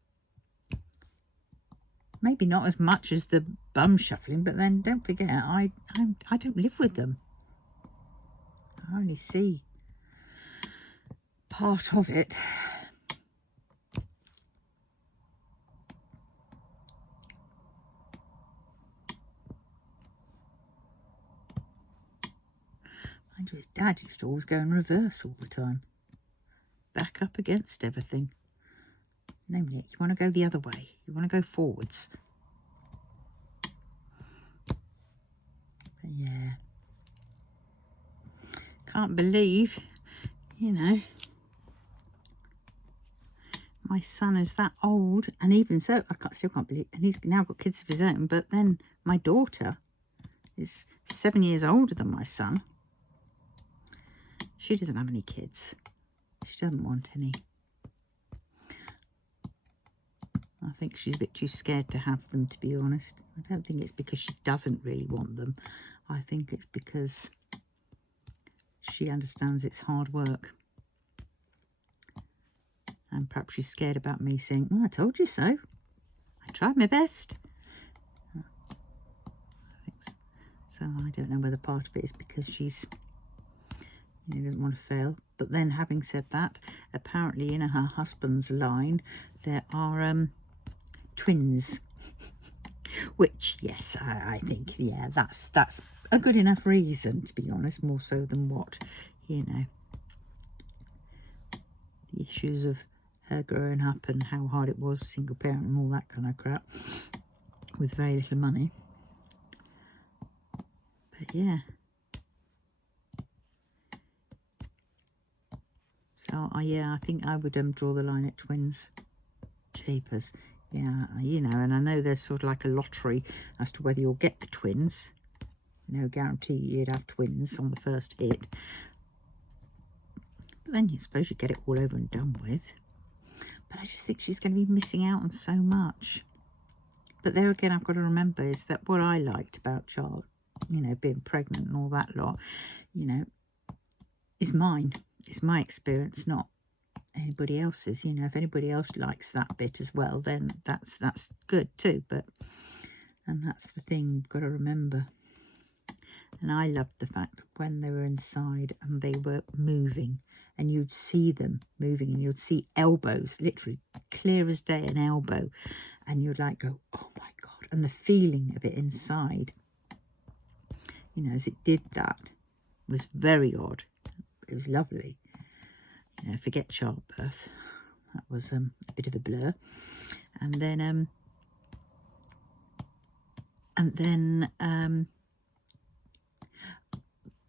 Maybe not as much as the bum shuffling, but then don't forget, I don't live with them. I only see part of it. Mind you, his dad used to always go in reverse all the time. Back up against everything. No, Nick, you want to go the other way. You want to go forwards. But yeah. Can't believe, you know, my son is that old, and even so, still can't believe, and he's now got kids of his own, but then my daughter is 7 years older than my son. She doesn't have any kids. She doesn't want any. I think she's a bit too scared to have them, to be honest. I don't think it's because she doesn't really want them. I think it's because she understands it's hard work. And perhaps she's scared about me saying, well, I told you so. I tried my best. I think so. So I don't know whether part of it is because she's, you know, doesn't want to fail. But then having said that, apparently in her husband's line, there are twins. Which, yes, I think, yeah, that's a good enough reason, to be honest, more so than what, you know, the issues of her growing up and how hard it was, single parent and all that kind of crap, with very little money. But yeah. So yeah, I think I would draw the line at twins. Jeepers. Yeah, you know, and I know there's sort of like a lottery as to whether you'll get the twins. No guarantee you'd have twins on the first hit. But then you suppose you get it all over and done with. But I just think she's going to be missing out on so much. But there again, I've got to remember is that what I liked about child, you know, being pregnant and all that lot, you know, is mine. It's my experience, not anybody else's. You know, if anybody else likes that bit as well, then that's good too. But, and that's the thing you've got to remember. And I loved the fact when they were inside and they were moving, and you'd see them moving, and you'd see elbows, literally clear as day, an elbow, and you'd like go, oh my God. And the feeling of it inside, you know, as it did that, was very odd. It was lovely. You know, forget childbirth. That was a bit of a blur. And then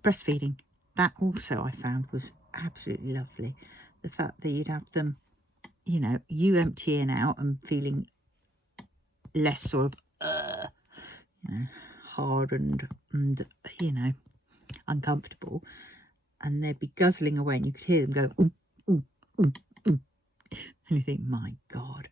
breastfeeding. That also I found was absolutely lovely. The fact that you'd have them, you know, you emptying out and feeling less sort of, you know, hard and you know, uncomfortable, and they'd be guzzling away, and you could hear them go, and you think, my God.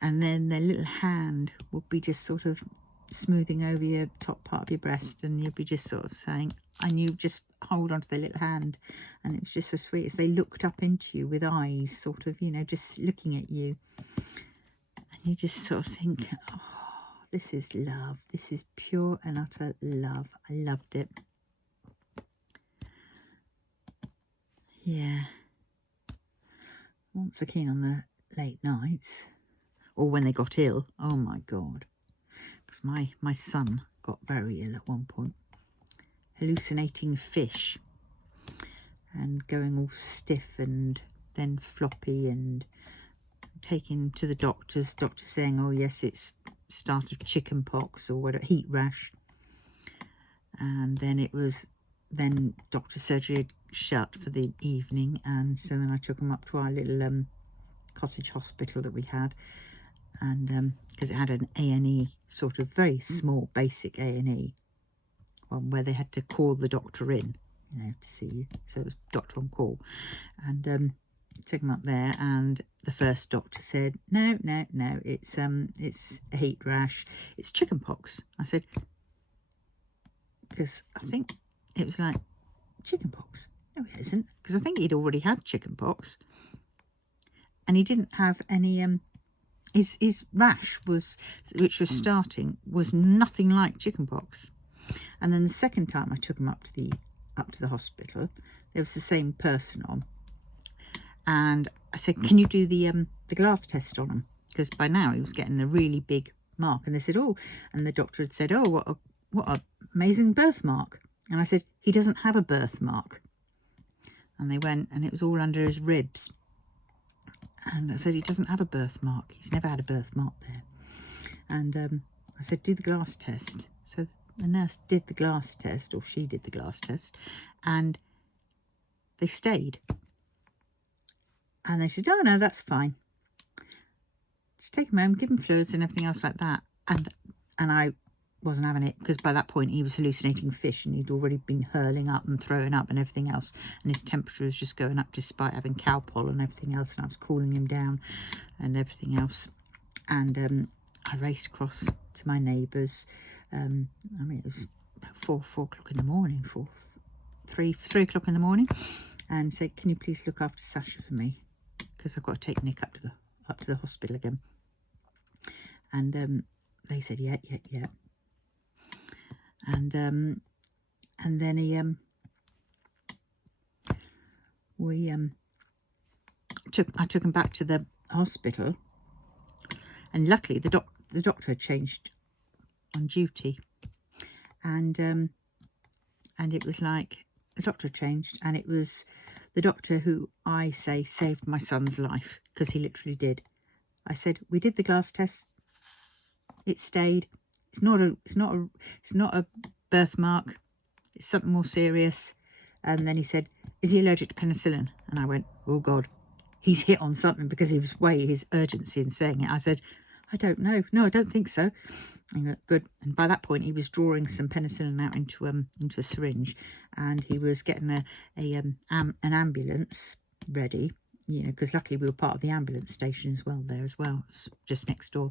And then their little hand would be just sort of smoothing over your top part of your breast, and you'd be just sort of saying, and you just hold onto their little hand, and it was just so sweet as they looked up into you with eyes sort of, you know, just looking at you, and you just sort of think, oh, this is love. This is pure and utter love. I loved it. Yeah. Once again on the late nights, or when they got ill, oh my God. Because my son got very ill at one point. Hallucinating fish. And going all stiff and then floppy, and taken to the doctors. Doctor saying, oh yes, it's start of chicken pox or whatever, heat rash. And then it was, then doctor's surgery had shut for the evening, and so then I took him up to our little cottage hospital that we had, and because it had an A&E, sort of very small basic A&E, where they had to call the doctor in, you know, to see you, so it was doctor on call. And took him up there, and the first doctor said, no, it's a heat rash, it's chicken pox. I said, because I think it was like, chicken pox? No, it isn't, because I think he'd already had chicken pox, and he didn't have any, his rash was, which was starting, was nothing like chicken pox. And then the second time I took him up to the hospital, there was the same person on, and I said, can you do the glass test on him? Because by now he was getting a really big mark. And they said, oh, and the doctor had said, oh, what a amazing birthmark. And I said, he doesn't have a birthmark. And they went, and it was all under his ribs. And I said, he doesn't have a birthmark. He's never had a birthmark there. And I said, do the glass test. So the nurse did the glass test, or she did the glass test, and they stayed. And they said, oh, no, that's fine. Just take him home, give him fluids and everything else like that. And I wasn't having it, because by that point he was hallucinating fish, and he'd already been hurling up and throwing up and everything else. And his temperature was just going up despite having cow pollen and everything else. And I was cooling him down and everything else. And I raced across to my neighbours. I mean, it was about 4 o'clock in the morning, 3 o'clock in the morning, and said, can you please look after Sasha for me, because I've got to take Nick up to the hospital again. And they said, yeah. And then I took him back to the hospital, and luckily the doctor had changed on duty, and it was like the doctor changed, and it was the doctor who I say saved my son's life, because he literally did. I said, we did the glass test, it stayed. It's not a birthmark. It's something more serious. And then he said, is he allergic to penicillin? And I went, oh God, he's hit on something, because he was way his urgency in saying it. I said, I don't know. No, I don't think so. And he went, good. And by that point, he was drawing some penicillin out into a syringe, and he was getting an ambulance ready. You know, because luckily we were part of the ambulance station as well there as well. It's just next door.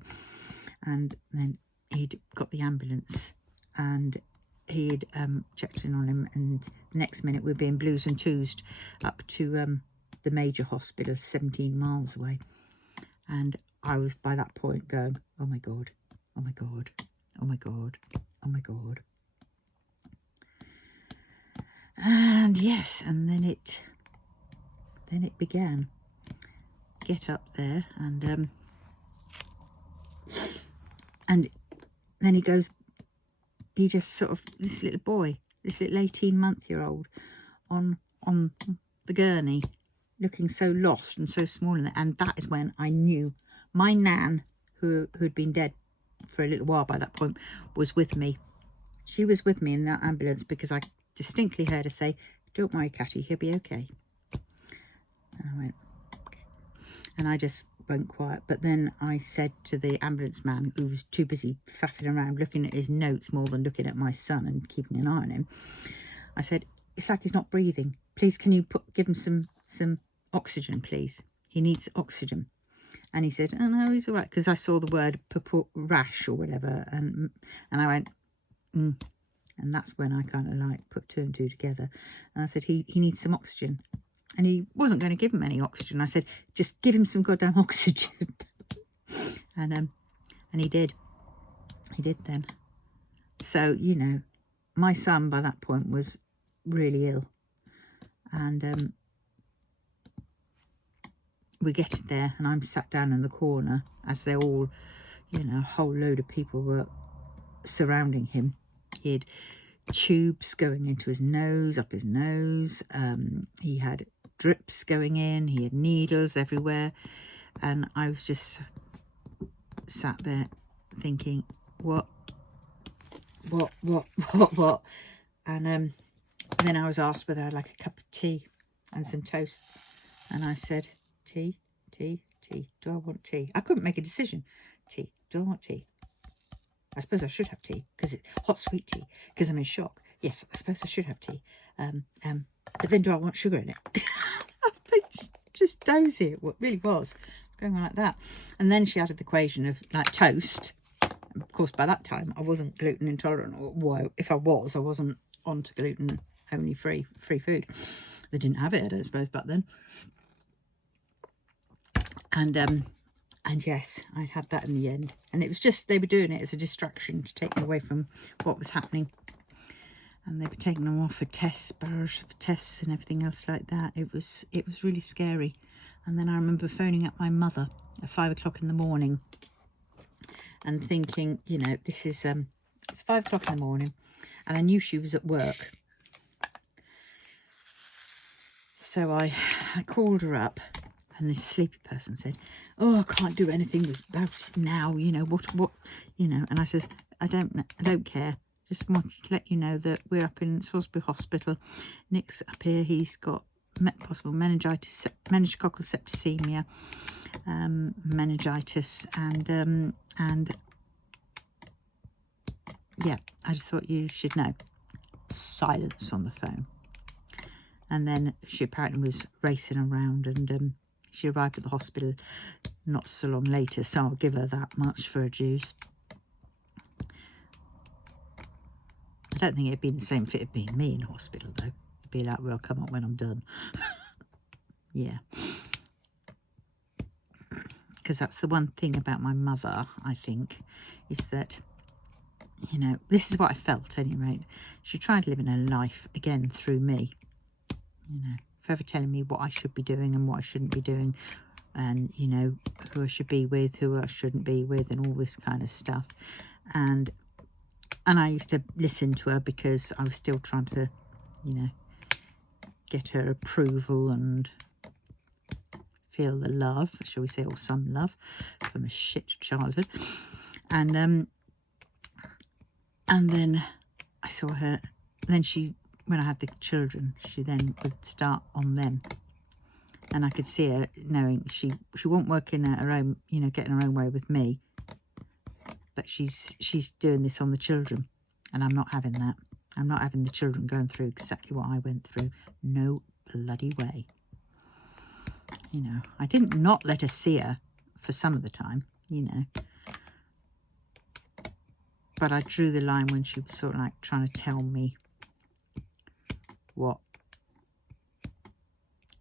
And then he'd got the ambulance, and he'd checked in on him, and the next minute we were being blues and twosed up to the major hospital 17 miles away. And I was by that point going, oh my God, oh my God, oh my God, oh my God. And yes, and then it began. Get up there, and And then he just sort of, this little boy, this little 18-month-year-old on the gurney, looking so lost and so small. And that is when I knew my nan, who'd been dead for a little while by that point, was with me. She was with me in that ambulance, because I distinctly heard her say, "Don't worry, Catty, he'll be okay." And I went, okay. And I just went quiet. But then I said to the ambulance man, who was too busy faffing around looking at his notes more than looking at my son and keeping an eye on him, I said, "It's like he's not breathing. Please, can you give him some oxygen, please? He needs oxygen." And he said, "Oh no, he's all right," because I saw the word rash or whatever, and I went, and that's when I kind of like put 2 and 2 together. And I said, he needs some oxygen. And he wasn't going to give him any oxygen. I said, "Just give him some goddamn oxygen." And he did. He did then. So, you know, my son by that point was really ill. And we get there, and I'm sat down in the corner as they're all, you know, a whole load of people were surrounding him. He had tubes going into his nose, up his nose. He had drips going in. He had needles everywhere. And I was just sat there thinking, what? And then I was asked whether I'd like a cup of tea and some toast. And I said, tea. Do I want tea? I couldn't make a decision. Tea. Do I want tea? I suppose I should have tea, because it's hot sweet tea, because I'm in shock. Yes, I suppose I should have tea. But then do I want sugar in it? Just dozy, it really was going on like that. And then she added the equation of like toast. Of course, by that time I wasn't gluten intolerant, or well, if I wasn't onto gluten only free food. They didn't have it, I don't suppose, back then. And yes, I'd had that in the end. And it was just, they were doing it as a distraction to take me away from what was happening. And they were taking them off for tests, barrage of tests and everything else like that. It was really scary. And then I remember phoning up my mother at 5 o'clock in the morning and thinking, you know, this is, it's 5 o'clock in the morning, and I knew she was at work. So I called her up, and this sleepy person said, "Oh, I can't do anything about it now, you know, what, you know." And I says, I don't care. Just want to let you know that we're up in Salisbury Hospital. Nick's up here. He's got possible meningitis, meningococcal septicemia, meningitis, and yeah, I just thought you should know." Silence on the phone. And then she apparently was racing around, and she arrived at the hospital not so long later, so I'll give her that much for her dues. I don't think it'd been the same if it had been me in hospital, though. It'd be like, "Well, come on when I'm done." Yeah. Because that's the one thing about my mother, I think, is that, you know, this is what I felt, at any rate. She tried living her life again through me. You know, forever telling me what I should be doing and what I shouldn't be doing, and, you know, who I should be with, who I shouldn't be with, and all this kind of stuff. And I used to listen to her because I was still trying to, you know, get her approval and feel the love, shall we say, or some love from a shit childhood. And then I saw her, then she, when I had the children, she then would start on them. And I could see her knowing she won't work in her own, you know, getting her own way with me. But she's doing this on the children. And I'm not having that. I'm not having the children going through exactly what I went through. No bloody way. You know, I didn't not let her see her for some of the time, you know. But I drew the line when she was sort of like trying to tell me what.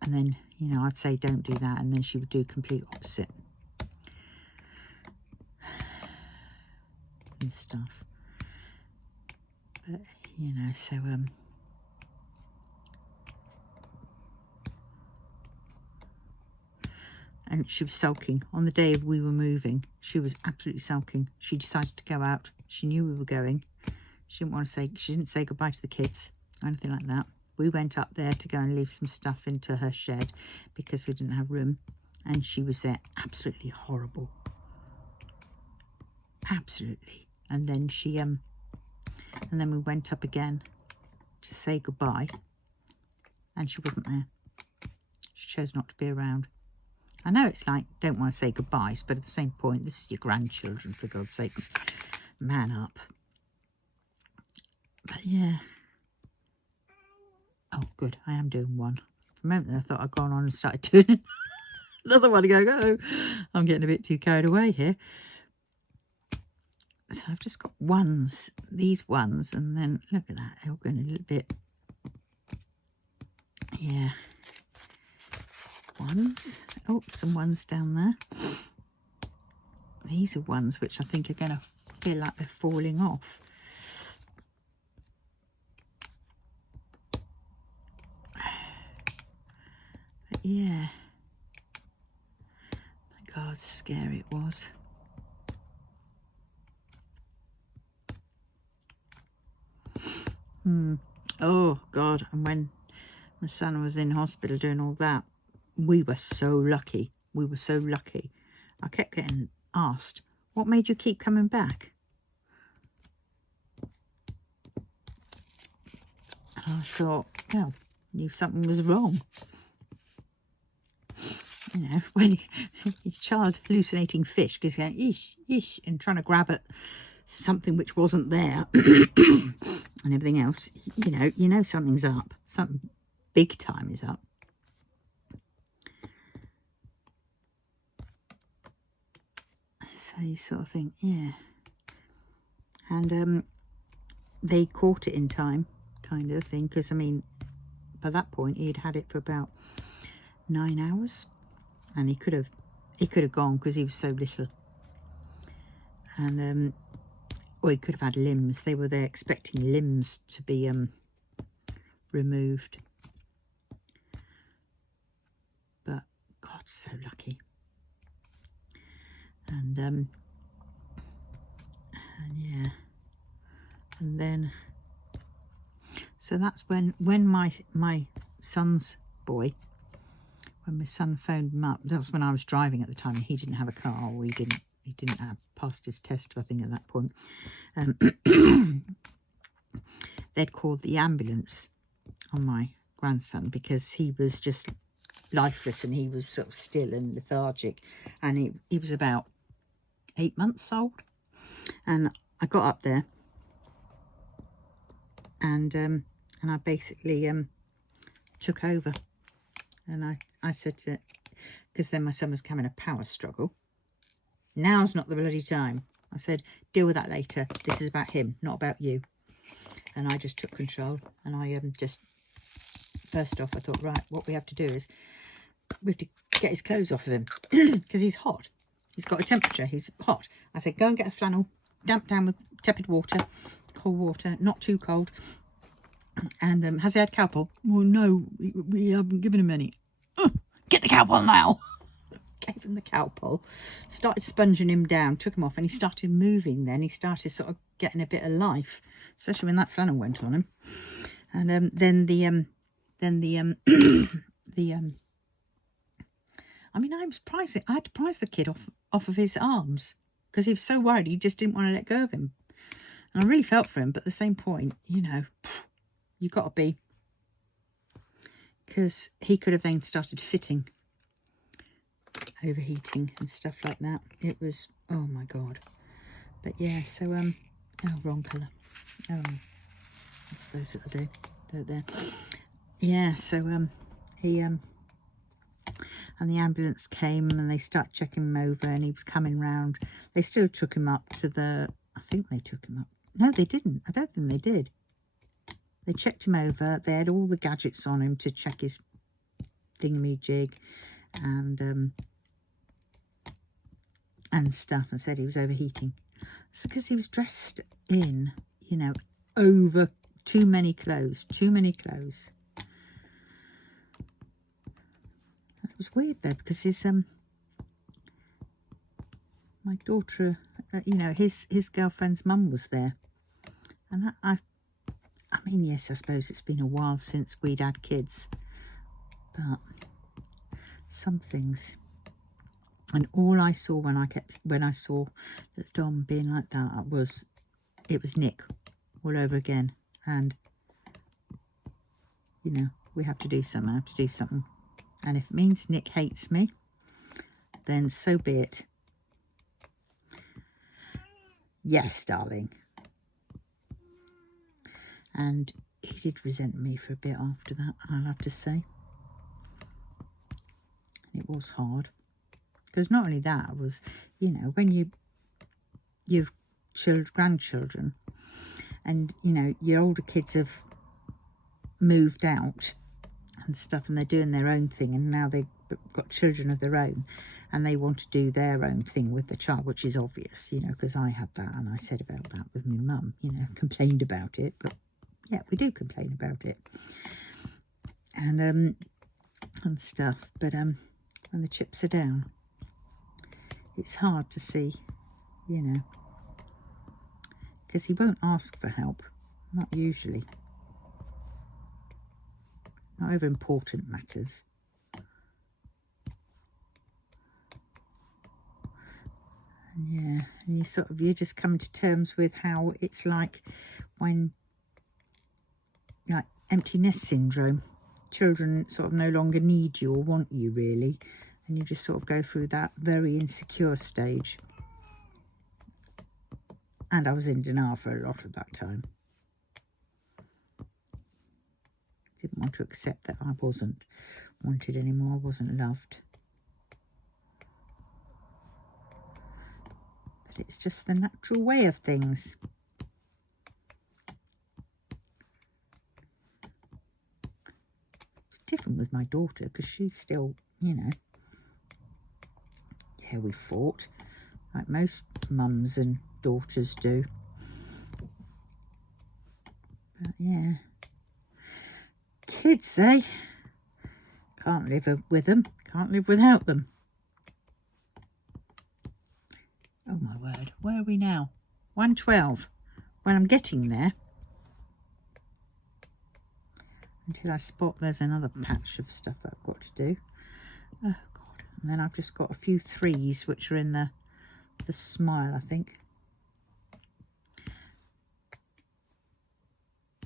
And then, you know, I'd say, "Don't do that." And then she would do complete opposite. And stuff. But, you know, so, and she was sulking. On the day we were moving, she was absolutely sulking. She decided to go out. She knew we were going. She didn't say goodbye to the kids or anything like that. We went up there to go and leave some stuff into her shed because we didn't have room. And she was there, absolutely horrible. Absolutely. And then and then we went up again to say goodbye. And she wasn't there. She chose not to be around. I know it's like, don't want to say goodbyes, but at the same point, this is your grandchildren, for God's sakes. Man up. But yeah. Oh, good. I am doing one. For a moment, I thought I'd gone on and started doing another one. Going, oh, I'm getting a bit too carried away here. So I've just got ones, these ones, and then look at that. They're all going a little bit. Yeah. Ones. Oh, some ones down there. These are ones which I think are going to feel like they're falling off. But yeah. My God, scary it was. Oh God, and when my son was in hospital doing all that, we were so lucky. We were so lucky. I kept getting asked, what made you keep coming back? And I thought, well, I knew something was wrong. You know, when your child hallucinating fish, because he's going, ish, ish, and trying to grab at something which wasn't there and everything else, you know something's up. Something big time is up. So you sort of think, yeah. And they caught it in time, kind of thing, because I mean, by that point he'd had it for about 9 hours, and he could have gone because he was so little. And or he could have had limbs. They were there expecting limbs to be removed. But God, so lucky. And yeah. And then, so that's when my son's boy, when my son phoned him up, that was when I was driving at the time, and he didn't have a car, or he didn't have passed his test, I think, at that point. They'd called the ambulance on my grandson because he was just lifeless, and he was sort of still and lethargic, and he was about 8 months old. And I got up there, and I basically took over, and I said to, because then my son was having a power struggle. Now's not the bloody time. I said, deal with that later. This is about him, not about you. And I just took control, and I just, first off, I thought, right, what we have to do is we have to get his clothes off of him because he's hot. He's got a temperature. He's hot. I said, go and get a flannel, damp down with tepid water, cold water, not too cold. And has he had Calpol? Well, no, we haven't given him any. Get the Calpol now. Gave him the Calpol, started sponging him down, took him off, and he started moving. Then he started sort of getting a bit of life, especially when that flannel went on him. And then I mean, I had to prise the kid off of his arms because he was so worried. He just didn't want to let go of him. And I really felt for him, but at the same point, you know, you got to be, because he could have then started fitting, overheating and stuff like that. It was, oh my God. But yeah, so oh, wrong colour. Oh, I suppose it'll do. There. Yeah, so he and the ambulance came, and they started checking him over, and he was coming round. They still took him up to the, I think they took him up. No, they didn't. I don't think they did. They checked him over. They had all the gadgets on him to check his thingamajig and stuff, and said he was overheating. It's because he was dressed in, you know, over too many clothes. It was weird though, because his my daughter, you know, his girlfriend's mum was there. And I mean, yes, I suppose it's been a while since we'd had kids, but some things. And all I saw when I saw Dom being like that was, it was Nick all over again. And, you know, we have to do something. I have to do something. And if it means Nick hates me, then so be it. Yes, darling. And he did resent me for a bit after that, I'll have to say. It was hard. Because not only that, was, you know, when you've grandchildren, and, you know, your older kids have moved out and stuff, and they're doing their own thing, and now they've got children of their own, and they want to do their own thing with the child, which is obvious, you know, because I had that, and I said about that with my mum, you know, complained about it, but yeah, we do complain about it, and stuff, but when the chips are down, it's hard to see, you know, because he won't ask for help, not usually, not over important matters. And yeah, and you just come to terms with how it's like when, like, empty nest syndrome, children sort of no longer need you or want you really, and you just sort of go through that very insecure stage. And I was in denial for a lot of that time. Didn't want to accept that I wasn't wanted anymore, I wasn't loved. But it's just the natural way of things. It's different with my daughter, because she's still, you know, yeah, we fought, like most mums and daughters do. But yeah, kids, eh? Can't live with them, can't live without them. Oh my word, where are we now? 1:12. Well, I'm getting there. Until I spot there's another patch of stuff I've got to do. Oh God. And then I've just got a few threes which are in the smile, I think.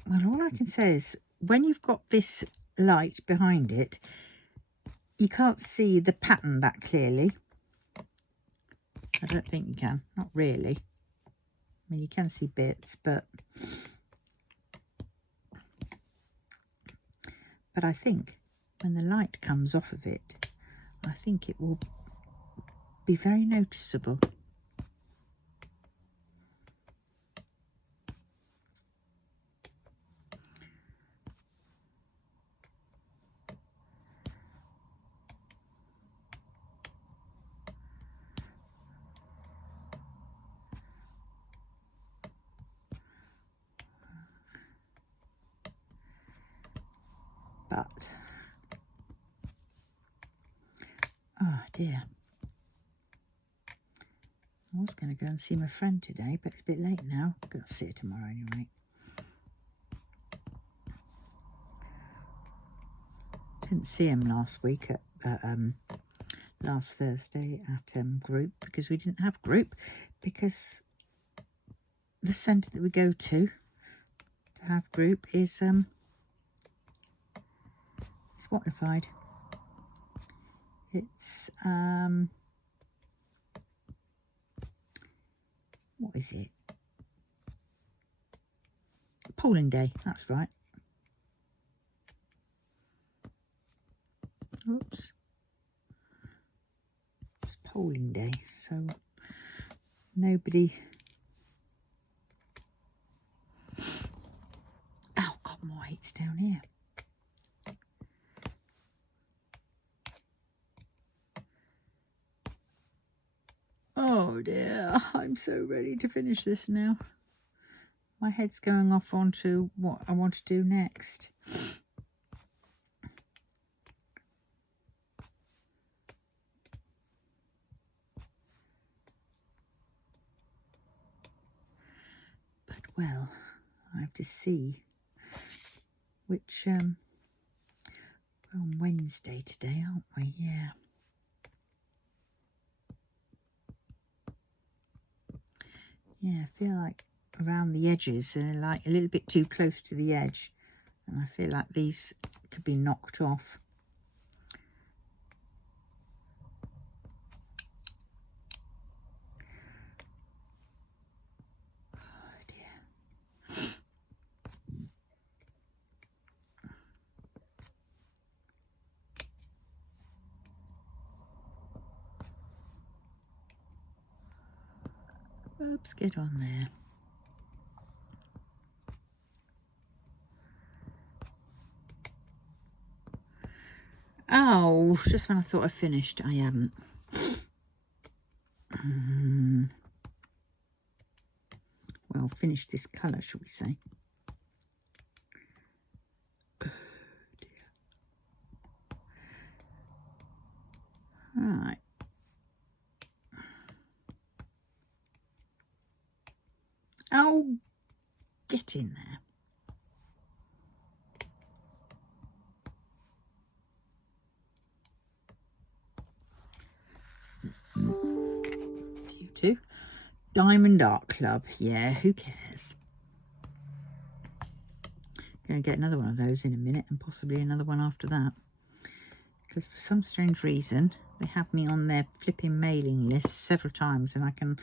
Well, all I can say is when you've got this light behind it, you can't see the pattern that clearly. I don't think you can, not really. I mean, you can see bits, but I think when the light comes off of it, I think it will be very noticeable. But, oh dear. I was going to go and see my friend today, but it's a bit late now. I've got to see her tomorrow anyway. Didn't see him last week at last Thursday at group, because we didn't have group, because the centre that we go to have group is it's Watnified. It's what is it? Polling day, that's right. Oops. It's polling day, so nobody. Oh God, more heat's down here. Oh dear, I'm so ready to finish this now. My head's going off onto what I want to do next. well. I have to see which, we're on Wednesday today, aren't we? Yeah. Yeah, I feel like around the edges they're like a little bit too close to the edge, and I feel like these could be knocked off. Oh dear. Oops, get on there. Oh, just when I thought I finished, I haven't. Well, finish this colour, shall we say. Oh dear. Right. Oh, get in there. You two. Diamond Art Club. Yeah, who cares? Going to get another one of those in a minute, and possibly another one after that. Because for some strange reason, they have me on their flipping mailing list several times, and I can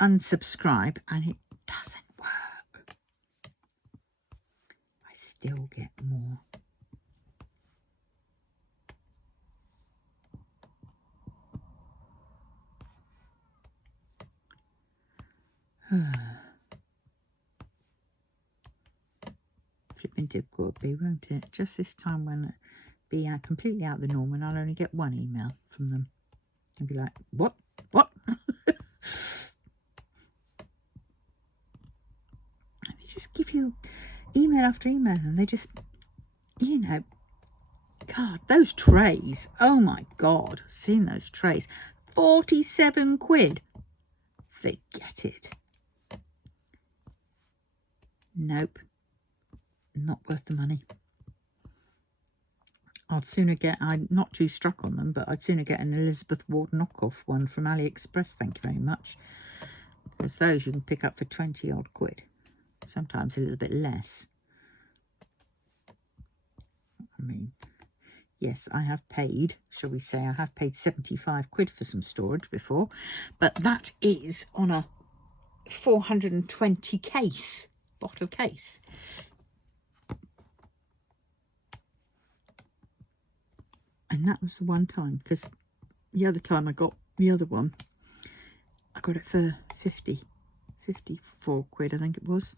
unsubscribe, and it doesn't work. I still get more. Flipping difficult be, won't it? Just this time when it be completely out of the norm, and I'll only get one email from them and be like, what? They just give you email after email, and they just, you know, God, those trays, oh my God, seen those trays, 47 quid. Forget it. Nope, not worth the money. I'd sooner get, I'm not too struck on them, but I'd sooner get an Elizabeth Ward knockoff one from AliExpress, thank you very much. Because those you can pick up for 20 odd quid. Sometimes a little bit less. I mean, yes, I have paid, shall we say, I have paid 75 quid for some storage before, but that is on a 420 case, bottle case. And that was the one time, because the other time I got the other one, I got it for 54 quid, I think it was.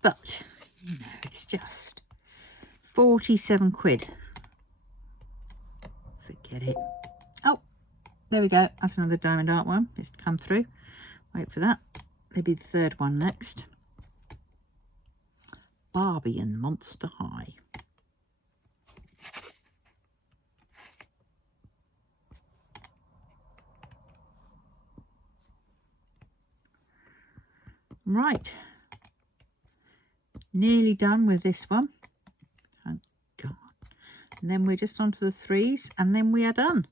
But, you know, it's just 47 quid. Forget it. Oh, there we go. That's another Diamond Art one. It's come through. Wait for that. Maybe the third one next. Barbie and Monster High. Right. Nearly done with this one. Thank God. And then we're just on to the threes, and then we are done.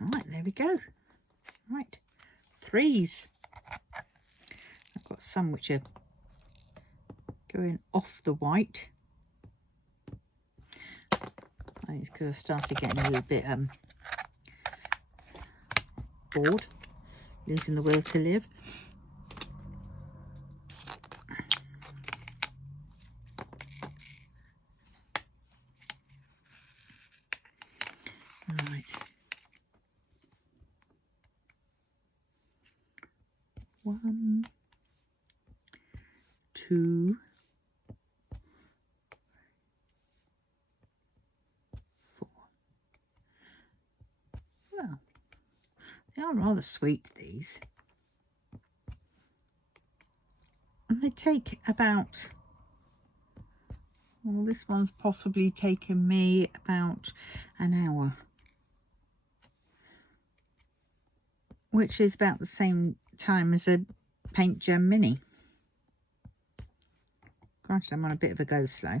Right, there we go. Right, threes. I've got some which are going off the white. I think it's because I started getting a little bit bored, losing the will to live. Right. 1, 2, 4. Well, they are rather sweet, these. And they take about, well, this one's possibly taken me about an hour. which is about the same time as a Paint Gem Mini. Granted, I'm on a bit of a go slow.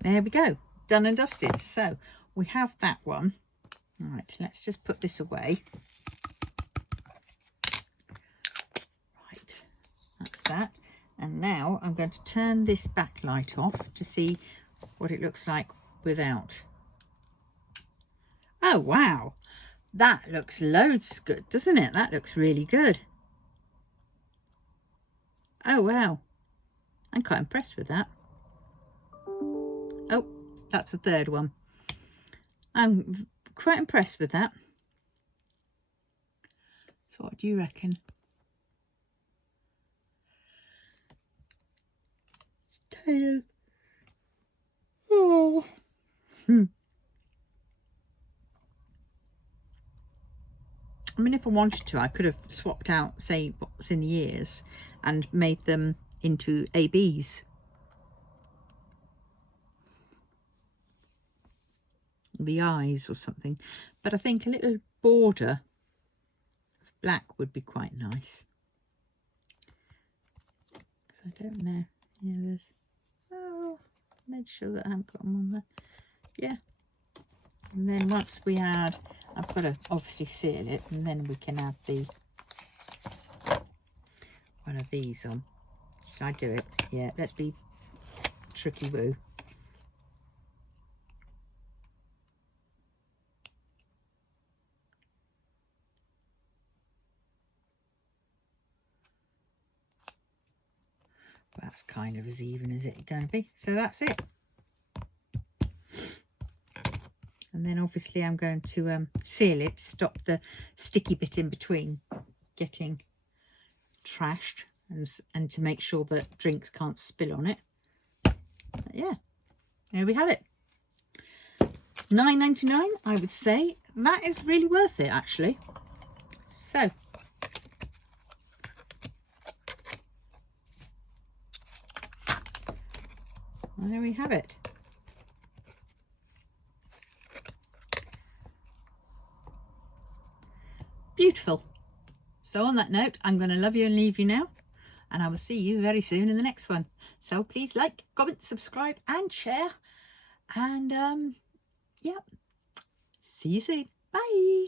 There we go, done and dusted. So we have that one. All right, let's just put this away. Right, that's that. And now I'm going to turn this backlight off to see what it looks like without. Oh wow, that looks loads good, doesn't it? That looks really good. Oh wow, I'm quite impressed with that. Oh, that's the third one. I'm quite impressed with that. So what do you reckon? Tail. Oh. I mean, if I wanted to, I could have swapped out, say, what's in the ears and made them into ABs. The eyes or something. But I think a little border of black would be quite nice. Because I don't know. Yeah, there's... Oh, made sure that I haven't got them on there. Yeah. And then once we add... I've got to obviously seal it, and then we can add the one of these on. Should I do it? Yeah, let's be tricky woo. That's kind of as even as it's going to be. So that's it. And then obviously I'm going to seal it, stop the sticky bit in between getting trashed, and to make sure that drinks can't spill on it. But yeah, there we have it. £9.99, I would say. That is really worth it, actually. So there we have it. Beautiful. So on that note, I'm going to love you and leave you now, and I will see you very soon in the next one. So please like, comment, subscribe and share, and yeah, see you soon. Bye.